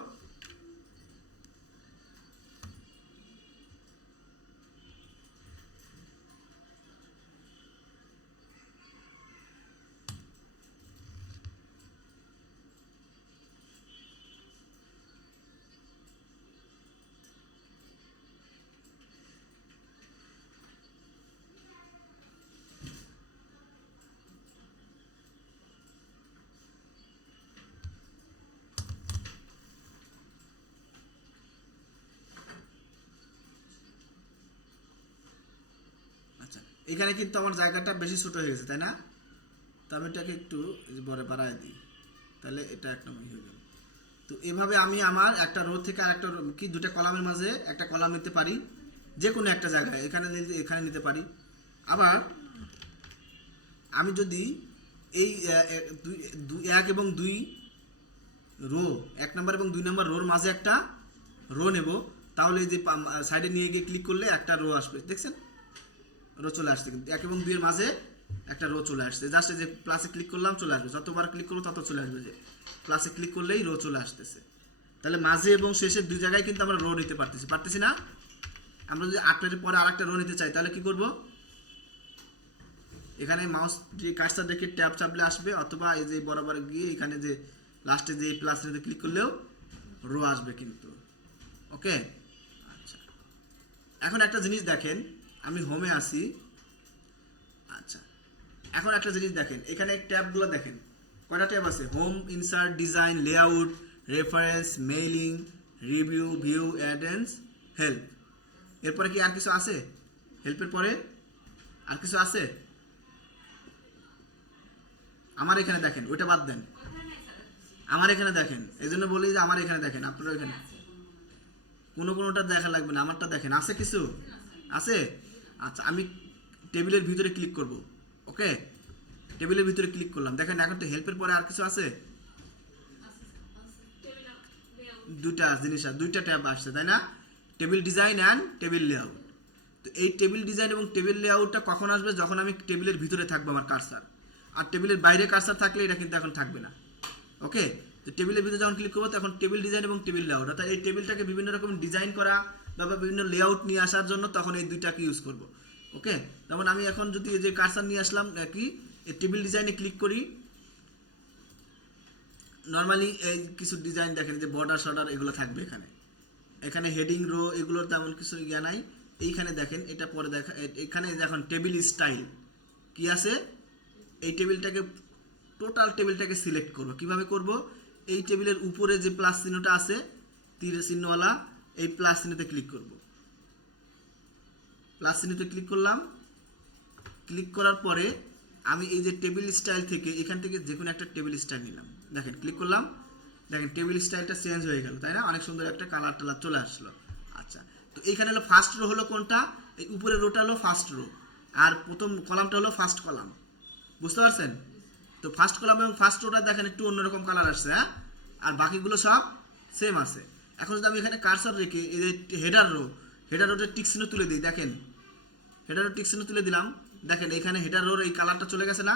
আচ্ছা, এখানে কিন্তু আমার জায়গাটা বেশি ছোট হয়ে গেছে তাই না, তো আমি এটাকে একটু বড় বাড়ায় দিই, তাহলে এটা এক নম্বর হয়ে গেল। তো এভাবে আমি আমার একটা রো থেকে আরেকটা কি দুটা কলামের মাঝে একটা কলাম নিতে পারি, যে কোনো একটা জায়গায়, এখানে নিতে পারি। আবার আমি যদি এই 1 এবং 2 রো, 1 নম্বর এবং 2 নম্বর রোর মাঝে একটা রো নেব, তাহলে এই যে সাইডে নিয়ে গিয়ে ক্লিক করলে একটা রো আসবে, দেখছেন রো চলে আসছে, কিন্তু 1 এবং 2 এর মাঝে একটা রো চলে আসছে, জাস্ট যে প্লাসে ক্লিক করলাম চলে আসবে, যতবার ক্লিক করবো তত চলে আসবে, যে প্লাসে ক্লিক করলেই রো চলে আসতেছে। তাহলে মাঝে এবং শেষে দুই জায়গায় কিন্তু আমরা রো নিতে পারতেছি না। আমরা যদি 8টার পরে আরেকটা রো নিতে চাই তাহলে কি করব, এখানে মাউস যে কার্সার দেখে ট্যাব চাপলে আসবে, অথবা এই যে বরাবর গিয়ে এখানে যে লাস্টে যে প্লাস নিতে ক্লিক করলেও রো আসবে কিন্তু। ওকে, আচ্ছা এখন একটা জিনিস দেখেন, আমি হোমে আসি। আচ্ছা, এখন একটা জিনিস দেখেন, এখানে ট্যাবগুলো দেখেন কয়টা ট্যাব আছে, home, insert, design, layout, reference, mailing, review, view, add ins, help. এরপরে কি আর কিছু আছে? হেল্পের পরে আর কিছু আছে? আমার এখানে দেখেন, ওইটা বাদ দেন, আমার এখানে দেখেন, এই জন্য বলি যে আমার এখানে দেখেন, আপনারা এখানে কোনোটা দেখা লাগবে না, আমারটা দেখেন, আছে কিছু আছে? আচ্ছা, আমি টেবিলের ভিতরে ক্লিক করব। ওকে, টেবিলের ভিতরে ক্লিক করলাম, দেখেন এখন তো হেল্পের পরে আর কিছু আছে, দুইটা জিনিস, দুইটা ট্যাব আসছে তাই না, table design and table layout. তো এই টেবিল ডিজাইন এবং টেবিল লেআউটটা কখন আসবে, যখন আমি টেবিলের ভিতরে থাকবো আমার কার্সার, আর টেবিলের বাইরে কার্সার থাকলে এটা কিন্তু এখন থাকবে না। ওকে, তো টেবিলের ভিতরে যখন ক্লিক করবো তখন টেবিল ডিজাইন এবং টেবিল লেআউট, অর্থাৎ এই টেবিলটাকে বিভিন্ন রকম ডিজাইন করা বা বিভিন্ন লেআউট নিয়ে আসার জন্য তখন এই দুইটাকে ইউজ করব। ওকে, যেমন আমি এখন যদি এই যে কার্সার নিয়ে আসলাম, কি এই টেবিল ডিজাইনে ক্লিক করি, নর্মালি এই কিছু ডিজাইন দেখেন যে বর্ডার শর্ডার এগুলো থাকবে এখানে, এখানে হেডিং রো এগুলোর তেমন কিছু ইয়া নাই। এইখানে দেখেন, এটা পরে দেখা, এখানে দেখুন টেবিল স্টাইল কি আছে, এই টেবিলটাকে টোটাল টেবিলটাকে সিলেক্ট করব। কিভাবে করব, এই টেবিলের উপরে যে প্লাস চিহ্নটা আছে তীর চিহ্নওয়ালা, এই প্লাস চিহ্নতে ক্লিক করব, প্লাস চিহ্নতে ক্লিক করলাম, ক্লিক করার পরে আমি এই যে টেবিল স্টাইল থেকে এখান থেকে যে কোনো একটা টেবিল স্টাইল নিলাম, দেখেন ক্লিক করলাম, দেখেন টেবিল স্টাইলটা চেঞ্জ হয়ে গেল তাই না, অনেক সুন্দর একটা কালার টালার চলে আসলো। আচ্ছা, তো এইখানে হলো ফার্স্ট রো হলো কোনটা, এই উপরের রোটা হলো ফার্স্ট রো, আর প্রথম কলামটা হলো ফার্স্ট কলাম, বুঝতে পারছেন? তো ফার্স্ট কলাম এবং ফার্স্ট রোটা দেখেন একটু অন্যরকম কালার আসছে, হ্যাঁ, আর বাকিগুলো সব সেম আছে। এখন যদি আমি এখানে কার্সর রেখে এই যে হেডার রোটা টিক চিহ্ন তুলে দিই, দেখেন হেডার রো টিক চিহ্ন তুলে দিলাম, দেখেন এখানে হেডার রোর এই কালারটা চলে গেছে না,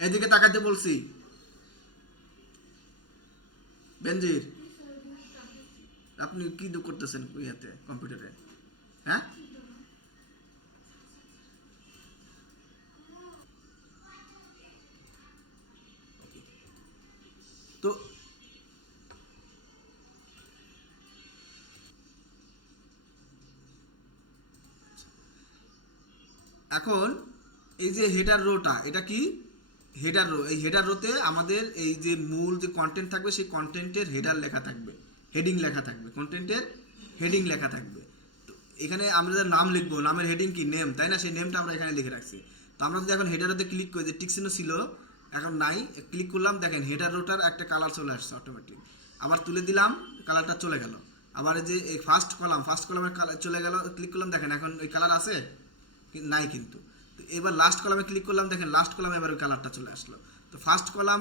এদিকে তাকাতে বলছি বেনজির, আপনি কি করতেছেন ইয়াতে কম্পিউটারে, হ্যাঁ? তো এখন এই যে হেডার রোটা, এটা কি হেডার রো। এই হেডার রোতে আমাদের এই যে মূল যে কন্টেন্ট থাকবে সেই কন্টেন্টের হেডার লেখা থাকবে, হেডিং লেখা থাকবে, কন্টেন্টের হেডিং লেখা থাকবে। তো এখানে আমরা যে নাম লিখবো, নামের হেডিং কি নেম, তাই না? সেই নেমটা আমরা এখানে লিখে রাখছি। তো আমরা যদি এখন হেডার রোতে ক্লিক করি, যে টিক চিহ্ন ছিল এখন নাই, ক্লিক করলাম, দেখেন হেডার রোটার একটা কালার চলে আসছে অটোমেটিক। আবার তুলে দিলাম, কালারটা চলে গেল। আবার এই যে এই ফার্স্ট কলামের কালার চলে গেল, ক্লিক করলাম, দেখেন এখন ওই কালার আছে নাই কিন্তু। তো এবার লাস্ট কলামে ক্লিক করলাম, দেখেন লাস্ট কলামে এবার ওই কালারটা চলে আসলো। তো ফার্স্ট কলাম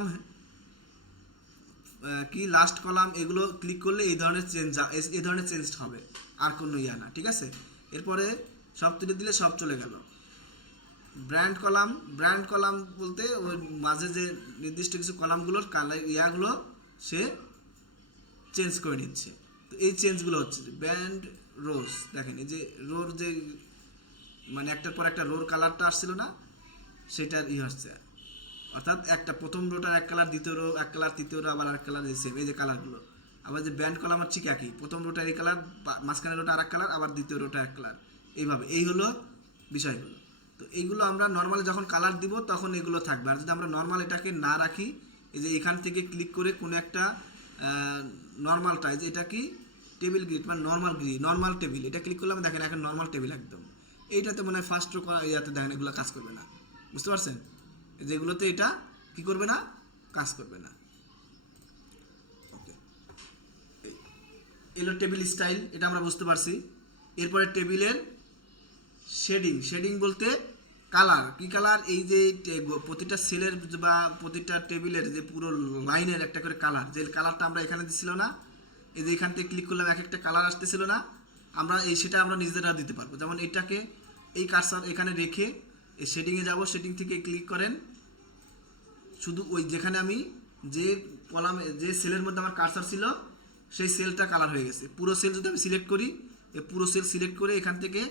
কি লাস্ট কলাম এগুলো ক্লিক করলে এই ধরনের চেঞ্জ হবে, আর কোনো ইয়া না, ঠিক আছে? এরপরে সব তুলে দিলে সব চলে গেল। ব্র্যান্ড কলাম বলতে ওই মাঝে যে নির্দিষ্ট কিছু কলামগুলোর কালার ইয়াগুলো সে চেঞ্জ করে নিচ্ছে। তো এই চেঞ্জগুলো হচ্ছে ব্র্যান্ড রোজ, দেখেন এই যে রোর যে মানে একটার পর একটা রোর কালারটা আসছিল না, সেটার হচ্ছে, অর্থাৎ একটা প্রথম রোটার এক কালার, দ্বিতীয় রো এক কালার, তৃতীয় রো আবার আরেক কালার, সেম এই যে কালারগুলো। আবার যে ব্যান্ড কলামের ঠিক একই, প্রথম রোটার এই কালার, মাঝখানে রোটা আরেক কালার, আবার দ্বিতীয় রোটা এক কালার, এইভাবে। এই হলো বিষয়গুলো। তো এইগুলো আমরা নর্মালি যখন কালার দিব তখন এগুলো থাকবে। আর যদি আমরা নর্মাল এটাকে না রাখি, এই যে এখান থেকে ক্লিক করে কোনো একটা নর্মালটা, এই যে এটা কি টেবিল গ্রিড মানে নর্মাল টেবিল, এটা ক্লিক করলাম, দেখেন এখন নর্মাল টেবিল একদম। এইটাতে মনে হয় ফার্স্ট রো করা ইয়াতে দেখেন এগুলো কাজ করবে না, বুঝতে পারছেন? যেগুলোতে এটা কি করবে না, কাজ করবে না। ওকে, এলো টেবিল স্টাইল, এটা আমরা বুঝতে পারছি। এরপরে টেবিলের শেডিং বলতে কালার, কি কালার, এই যে প্রতিটা সেলের বা প্রতিটা টেবিলের যে পুরো লাইনের একটা করে কালার, যে কালারটা আমরা এখানে দিচ্ছিল না, এই যে এখান থেকে ক্লিক করলাম এক একটা কালার আসতেছিল না, আমরা সেটা আমরা নিজেরা দিতে পারবো। যেমন এটাকে এই কার্সার এখানে রেখে এই শেডিংয়ে যাব, শেডিং থেকে ক্লিক করেন, শুধু ওই যেখানে আমি যে কলামে যে সেলের মধ্যে আমার কার্সার ছিল সেই সেলটা কালার হয়ে গেছে। পুরো সেল যদি আমি সিলেক্ট করি, এই পুরো সেল সিলেক্ট করে এখান থেকে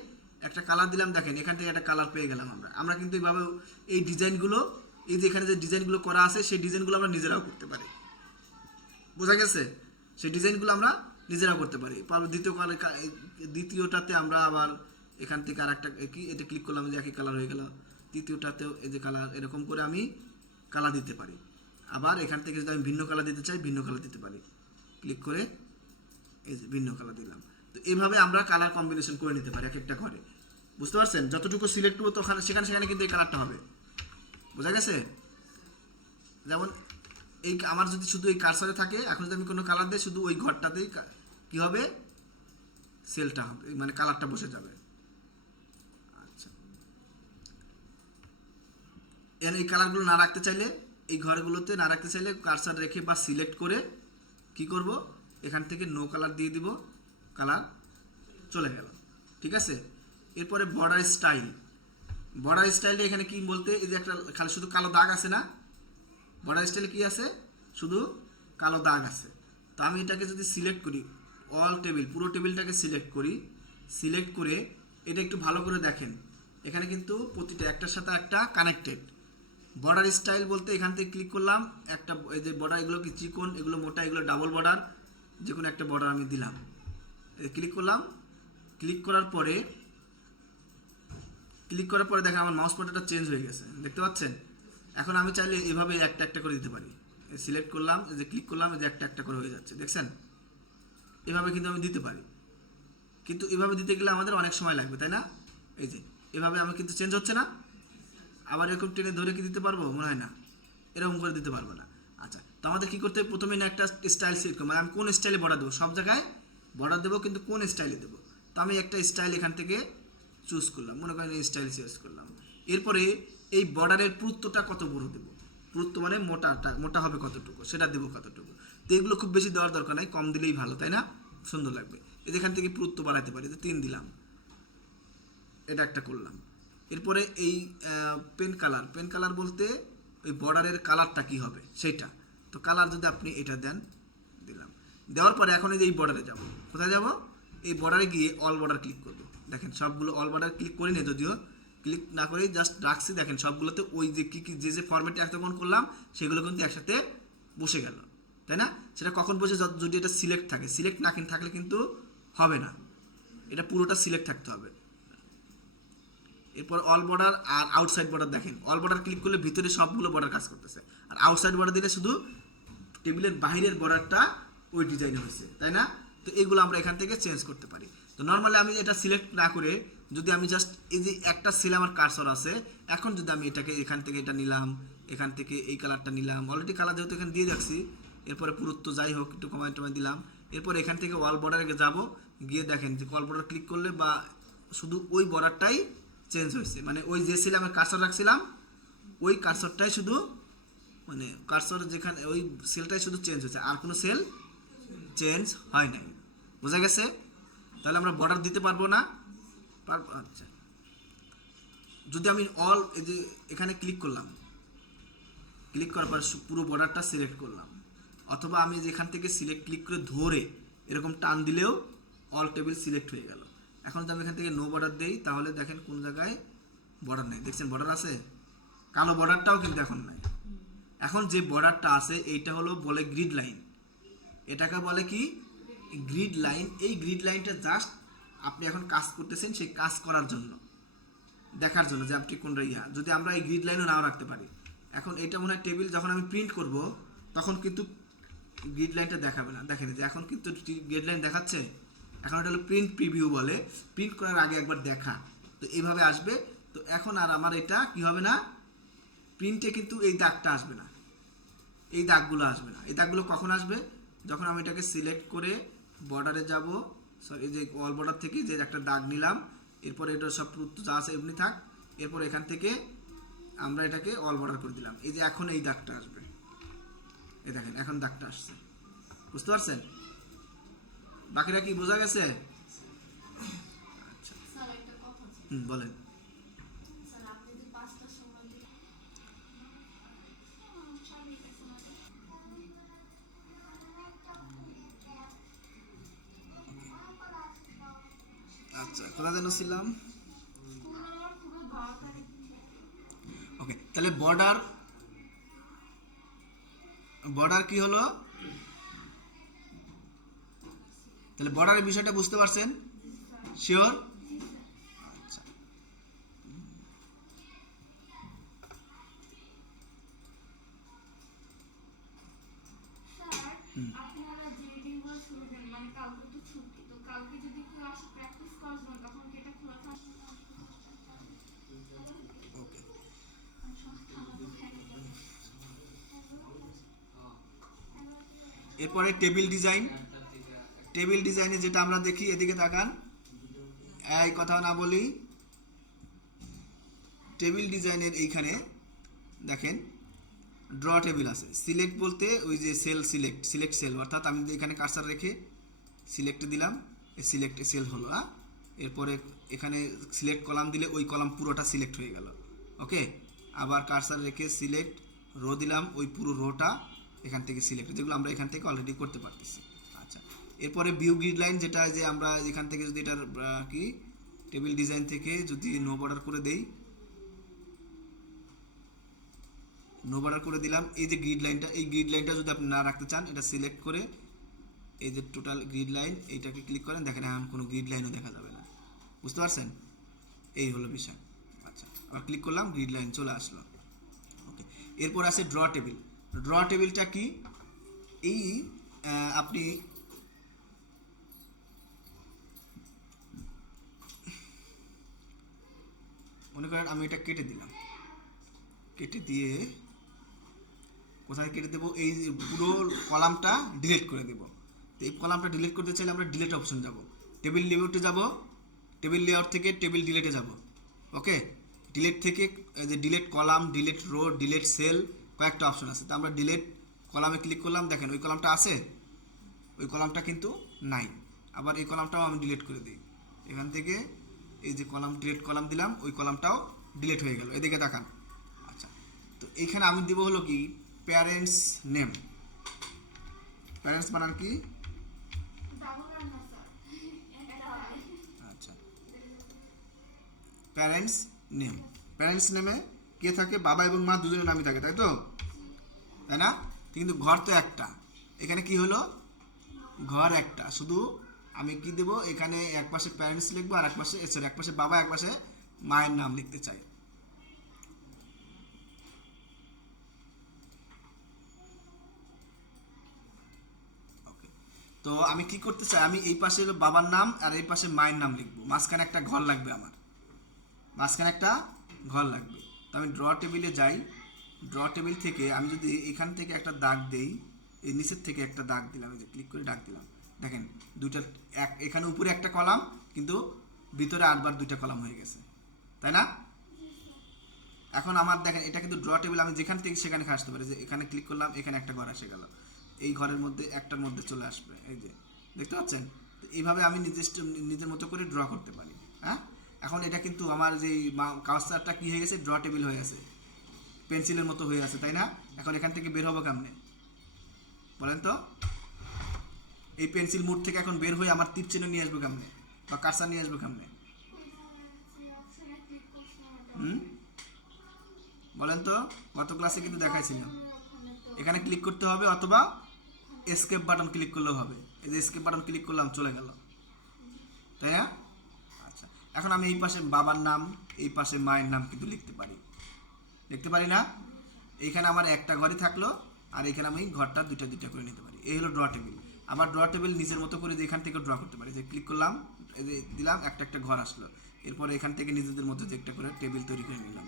একটা কালার দিলাম, দেখেন এখান থেকে একটা কালার পেয়ে গেলাম আমরা কিন্তু এইভাবে এই ডিজাইনগুলো, এই যে এখানে যে ডিজাইনগুলো করা আছে সেই ডিজাইনগুলো আমরা নিজেরাও করতে পারি, বোঝা গেছে? সেই ডিজাইনগুলো আমরা নিজেরাও করতে পারি। দ্বিতীয়টাতে আমরা আবার এখান থেকে আর একটা কি এটা ক্লিক করলাম, যে একই কালার হয়ে গেল। তৃতীয়টাতেও এই যে কালার, এরকম করে আমি কালার দিতে পারি। আবার এখান থেকে যদি আমি ভিন্ন কালার দিতে চাই, ভিন্ন কালার দিতে পারি, ক্লিক করে এই যে ভিন্ন কালার দিলাম। তো এইভাবে আমরা কালার কম্বিনেশন করে নিতে পারি এক একটা ঘরে, বুঝতে পারছেন? যতটুকু সিলেক্ট করবো তো সেখানে কিন্তু এই কালারটা হবে, বোঝা গেছে? যেমন এই আমার যদি শুধু এই কার্সারে থাকে, এখন যদি আমি কোনো কালার দিই, শুধু ওই ঘরটাতেই কি হবে, সেলটা হবে, মানে কালারটা বসে যাবে। আচ্ছা, এই কালারগুলো না রাখতে চাইলে, এই ঘরগুলোতে না রাখতে চাইলে কার্সার রেখে বা সিলেক্ট করে কি করব, এখান থেকে নো কালার দিয়ে দিব, কালার চলে গেল, ঠিক আছে? এরপরে বর্ডার স্টাইলটা এখানে কি বলতে, এই যে একটা খালি শুধু কালো দাগ আছে না, বর্ডার স্টাইলে কি আছে, শুধু কালো দাগ আছে। তো আমি এটাকে যদি সিলেক্ট করি, অল টেবিল, পুরো টেবিলটাকে সিলেক্ট করি, সিলেক্ট করে এটা একটু ভালো করে দেখেন, এখানে কিন্তু প্রতিটা একটার সাথে একটা কানেক্টেড। বর্ডার স্টাইল বলতে এখান থেকে ক্লিক করলাম, একটা এই যে বর্ডার, এগুলো কি চিকন, এগুলো মোটা, এগুলো ডাবল বর্ডার, যে কোনো একটা বর্ডার আমি দিলাম, ক্লিক করলাম। ক্লিক করার পরে দেখেন আমার মাউস পয়েন্টারটা চেঞ্জ হয়ে গেছে, দেখতে পাচ্ছেন? এখন আমি চাইলে এভাবে একটা একটা করে দিতে পারি, সিলেক্ট করলাম, এই যে ক্লিক করলাম, এই যে একটা একটা করে হয়ে যাচ্ছে, দেখছেন? এভাবে কিন্তু আমি দিতে পারি, কিন্তু এভাবে দিতে গেলে আমাদের অনেক সময় লাগবে, তাই না? এই যে এভাবে আমি কিন্তু চেঞ্জ হচ্ছে না, আবার এরকম টেনে ধরে কি দিতে পারবো, মনে হয় না, এরকম করে দিতে পারবো না। আচ্ছা, তো আমাদের কী করতে হবে, প্রথমে না একটা স্টাইল সিলেক্ট করবো, মানে আমি কোন স্টাইলে বর্ডার দেবো, সব জায়গায় বর্ডার দেবো, কিন্তু কোন স্টাইলে দেবো। তো আমি একটা স্টাইল এখান থেকে চুজ করলাম, মনে করেন এই স্টাইল চুজ করলাম। এরপরে এই বর্ডারের পুরুত্বটা কত বড় দেবো, পুরুত্ব মানে মোটা হবে কতটুকু, সেটা দেবো কতটুকু। তো এগুলো খুব বেশি দেওয়ার দরকার নাই, কম দিলেই ভালো, তাই না? সুন্দর লাগবে। এখান থেকে পুরুত্ব বাড়াতে পারি, তো 3 দিলাম, এটা একটা করলাম। এরপরে এই পেন কালার বলতে ওই বর্ডারের কালারটা কি হবে সেটা। তো কালার যদি আপনি এটা দিলাম, দেওয়ার পরে এখন এই যে এই বর্ডারে যাব, কোথায় যাব, এই বর্ডারে গিয়ে অল বর্ডার ক্লিক করব। দেখেন সবগুলো অল বর্ডার ক্লিক করি না, যদিও ক্লিক না করেই জাস্ট রাখছি, দেখেন সবগুলোতে ওই যে কি যে ফরম্যাটে এতক্ষণ করলাম সেগুলো কিন্তু একসাথে বসে গেল, তাই না? সেটা কখন বসে, যদি এটা সিলেক্ট থাকে, সিলেক্ট না থাকলে কিন্তু হবে না, এটা পুরোটা সিলেক্ট থাকতে হবে। এরপর অল বর্ডার আর আউটসাইড বর্ডার দেখেন, অল বর্ডার ক্লিক করলে ভিতরে সবগুলো বর্ডার কাজ করতেছে, আর আউটসাইড বর্ডার দিলে শুধু টেবিলের বাইরের বর্ডারটা ওই ডিজাইনে হয়েছে, তাই না? তো এইগুলো আমরা এখান থেকে চেঞ্জ করতে পারি। তো নর্মালি আমি এটা সিলেক্ট না করে যদি আমি জাস্ট এই যে একটা সেলে আমার কার্সর আছে, এখন যদি আমি এটাকে এখান থেকে এটা নিলাম, এখান থেকে এই কালারটা নিলাম, অলরেডি কালার যেহেতু এখানে দিয়ে রাখছি, এরপরে পুরুত্ব যাই হোক একটু কমায় টমায় দিলাম, এরপর এখান থেকে ওয়াল বর্ডারে যাব, গিয়ে দেখেন যে ওয়াল বর্ডার ক্লিক করলে বা শুধু ওই বর্ডারটাই চেঞ্জ হয়েছে, মানে ওই যে সেলে আমি কার্সর রাখছিলাম ওই কার্সরটাই শুধু, মানে কার্সর যেখানে ওই সেলটাই শুধু চেঞ্জ হয়েছে, আর কোনো সেল চেঞ্জ হয় নাই। বোঝা গেছে? তাহলে আমরা বর্ডার দিতে পারবো না, পারবো। আচ্ছা, যদি আমি অল এই যে এখানে ক্লিক করলাম, ক্লিক করার পর পুরো বর্ডারটা সিলেক্ট করলাম, অথবা আমি যেখান থেকে সিলেক্ট ক্লিক করে ধরে এরকম টান দিলেও অল টেবিল সিলেক্ট হয়ে গেল। এখন যদি আমি এখান থেকে নো বর্ডার দেই, তাহলে দেখেন কোন জায়গায় বর্ডার নেই, দেখছেন বর্ডার আছে, কালো বর্ডারটাও কিন্তু এখন নাই। এখন যে বর্ডারটা আছে এইটা হলো বলে গ্রিড লাইন, এটাকে বলে কি গ্রিড লাইন। এই গ্রিড লাইনটা জাস্ট আপনি এখন কাজ করতেছেন সেই কাজ করার জন্য, দেখার জন্য যে আপনি কোনটা যদি আমরা এই গ্রিড লাইনও নাও রাখতে পারি। এখন এটা মনে হয় টেবিল যখন আমি প্রিন্ট করব তখন কিন্তু গ্রিড লাইনটা দেখাবে না, দেখেন যে এখন কিন্তু গ্রিড লাইন দেখাচ্ছে। এখন এটা হলো প্রিন্ট প্রিভিউ বলে, প্রিন্ট করার আগে একবার দেখা, তো এইভাবে আসবে। তো এখন আর আমার এটা কি হবে না, প্রিন্টে কিন্তু এই দাগটা আসবে না, এই দাগগুলো আসবে না। এই দাগগুলো কখন আসবে, যখন আমি এটাকে সিলেক্ট করে বর্ডারে যাব, সরি এই যে অল বর্ডার থেকে যে একটা দাগ নিলাম, এরপরে এটা সব যা আছে এমনি থাক, এরপর এখান থেকে আমরা এটাকে অল বর্ডার করে দিলাম, এই যে এখন এই দাগটা আসবে, এই দেখেন এখন দাগটা আসছে। বুঝতে পারছেন? বাকিরা কি বোঝা গেছে? আচ্ছা, স্যার একটা কথা আছে। বলেন। স্যার আপনি যে 5টার সময় আচ্ছা, কোথা যেন ছিলাম? ওকে, তাহলে বর্ডার, বর্ডার কি হলো, তাহলে বর্ডারের বিষয়টা বুঝতে পারছেন? শিওর? আচ্ছা, আপনারা যে দিনগুলো ছুটি দেন, মানে কালকে তো ছুটি, তো কালকে যদি ক্লাস প্র্যাকটিস করার জন্য তখন কি এটা খোলা থাকবে? ওকে। এরপরে টেবিল ডিজাইন, টেবিল ডিজাইনে যেটা আমরা দেখি, এদিকে তাকান, এই কথা না বলি, টেবিল ডিজাইনের এইখানে দেখেন ড্র টেবিল আছে। সিলেক্ট বলতে ওই যে সেল সিলেক্ট, সিলেক্ট সেল, অর্থাৎ আমি এখানে কার্সার রেখে সিলেক্ট দিলাম, সিলেক্ট সেল হলো। এরপরে এখানে সিলেক্ট কলাম দিলে ওই কলাম পুরোটা সিলেক্ট হয়ে গেল। ওকে, আবার কার্সার রেখে সিলেক্ট রো দিলাম, ওই পুরো রোটা এখান থেকে সিলেক্ট, যেগুলো আমরা এখান থেকে অলরেডি করতে পারতেছি। আচ্ছা, এরপরে ভিউ গ্রিড লাইন, যেটা যে আমরা এখান থেকে যদি এটার কি টেবিল ডিজাইন থেকে যদি নো বর্ডার করে দেই, নো বর্ডার করে দিলাম, এই যে গ্রিড লাইনটা, এই গ্রিড লাইনটা যদি আপনি না রাখতে চান, এটা সিলেক্ট করে এই যে টোটাল গ্রিড লাইন এইটাকে ক্লিক করেন, দেখেন এখন কোনো গ্রিড লাইনও দেখা যাবে না। বুঝতে পারছেন? এই হলো বিষয়। আচ্ছা, আবার ক্লিক করলাম, গ্রিড লাইন চলে আসলো। ওকে, এরপর আছে ড্র টেবিল। ড্র টেবিলটা কি, এই আপনি মনে করেন আমি এটা কেটে দিলাম, কেটে দিয়ে কোথায় কেটে দেবো, এই পুরো কলামটা ডিলিট করে দেবো। তো এই কলামটা ডিলিট করতে চাইলে আমরা ডিলিট অপশন যাব, টেবিল লেআউটে যাব, টেবিল লেআউট থেকে টেবিল ডিলিটে যাব। ওকে, ডিলিট থেকে যে delete column, delete row, delete cell, কয়েকটা অপশন আছে। তো আমরা ডিলিট কলামে ক্লিক করলাম, দেখেন ওই কলামটা আছে, ওই কলামটা কিন্তু নাই। আবার এই কলামটাও আমি ডিলিট করে দিই, এখান থেকে এই যে কলাম ডিলিট কলাম দিলাম, ওই কলামটাও ডিলিট হয়ে গেল। এদিকে দেখান। আচ্ছা, তো এইখানে আমি দিব হলো কি প্যারেন্টস নেম। প্যারেন্টস বানান কি? আচ্ছা, প্যারেন্টস নেম, প্যারেন্টস নেমে কে থাকে, বাবা এবং মা দুজনের নামই থাকে, তাই তো? তাই না? কিন্তু ঘর তো একটা, এখানে কি হলো, ঘর একটা, শুধু আমি কি দেব, এখানে এক পাশে প্যারেন্টস লিখবো আর এক পাশে, সরি এক পাশে বাবা এক পাশে মায়ের নাম লিখতে চাই। ওকে, তো আমি কি করতে চাই, আমি এই পাশে হলো বাবার নাম আর এই পাশে মায়ের নাম লিখবো, মাঝখানে একটা ঘর লাগবে আমার, মাঝখানে একটা ঘর লাগবে। তো আমি ড্র টেবিলে যাই, ড্র টেবিল থেকে আমি যদি এখান থেকে একটা দাগ দেই, এই নিচের থেকে একটা দাগ দিলাম, এই যে ক্লিক করে দাগ দিলাম, দেখেন দুইটা, এখানে উপরে একটা কলাম কিন্তু ভিতরে 8 বার 2টা কলাম হয়ে গেছে, তাই না? এখন আমার দেখেন এটা কিন্তু ড্র টেবিল, আমি যেখান থেকে সেখানে আসতে পারি, যে এখানে ক্লিক করলাম, এখানে একটা ঘর এসে গেল, এই ঘরের মধ্যে একটার মধ্যে চলে আসবে, এই যে দেখতে পাচ্ছেন। তো এইভাবে আমি নিজের মতো করে ড্র করতে পারি। হ্যাঁ, এখন এটা কিন্তু আমার যে কাউসারটা কি হয়ে গেছে, ড্র টেবিল হয়ে গেছে, পেন্সিলের মতো হয়ে আছে, তাই না? এখন এখান থেকে বের হবো কেমনে বলেন তো? এই পেন্সিল মুড থেকে এখন বের হয়ে আমার টিপ চিহ্ন নিয়ে আসবো কেমনে, বা কার্সার নিয়ে আসবো কেমনে? বলেন তো, গত ক্লাসে কিন্তু দেখাইছিলাম, এখানে ক্লিক করতে হবে অথবা এসকেপ বাটন ক্লিক করলেও হবে। এই যে এসকেপ বাটন ক্লিক করলাম, চলে গেল, তাই না? আচ্ছা, এখন আমি এই পাশে বাবার নাম, এই পাশে মায়ের নাম কিন্তু লিখতে পারি না? এইখানে আমার একটা ঘরই থাকলো, আর এখানে আমি ঘরটা দুইটা করে নিতে পারি। এই হলো ড্র টেবিল। আবার ড্র টেবিল নিজের মতো করে যে এখান থেকে ড্র করতে পারি, যে ক্লিক করলাম, এই যে দিলাম, একটা ঘর আসলো, এরপর এখান থেকে নিজেদের মধ্যে যে একটা করে টেবিল তৈরি করে নিলাম,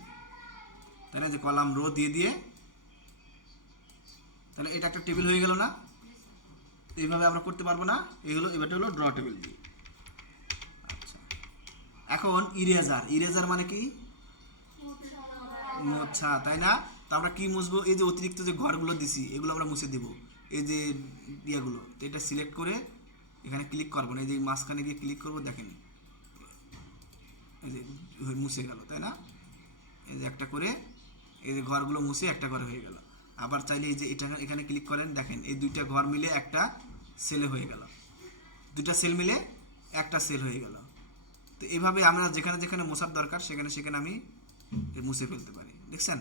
তাই না? যে কলাম রো দিয়ে, তাহলে এটা একটা টেবিল হয়ে গেল না? এইভাবে আমরা করতে পারবো না? এবারটা হলো ড্র টেবিল দিয়ে। আচ্ছা, এখন ইরেজার মানে কি? মোছা, তাই না? তো আমরা কি মুছবো? এই যে অতিরিক্ত যে ঘরগুলো দিছি, এগুলো আমরা মুছে দেবো, এই যে ইয়েগুলো। তো এটা সিলেক্ট করে এখানে ক্লিক করবো না, এই যে মাঝখানে গিয়ে ক্লিক করবো, দেখেন এই যে মুছে গেল, তাই না? এই যে একটা করে এই যে ঘরগুলো মুছে একটা ঘর হয়ে গেল। আবার চাইলে এই যে এটা এখানে ক্লিক করেন, দেখেন এই দুইটা ঘর মিলে একটা সেলে হয়ে গেল, দুইটা সেল মিলে একটা সেল হয়ে গেল। তো এইভাবে আমরা যেখানে যেখানে মোছার দরকার সেখানে আমি মুছে ফেলতে পারি। দেখছেন?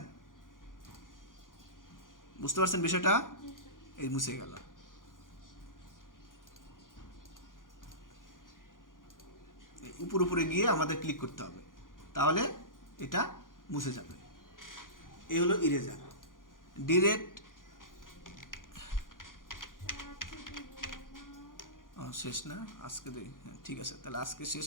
বুঝতে পারছেন বিষয়টা? এই মুছে গেল। উপরে গিয়ে আমাদের ক্লিক করতে হবে, তাহলে এটা মুছে যাবে। এই হলো ইরেজার। ডিরেক্ট শেষ না আজকে? ঠিক আছে, তাহলে আজকে শেষ।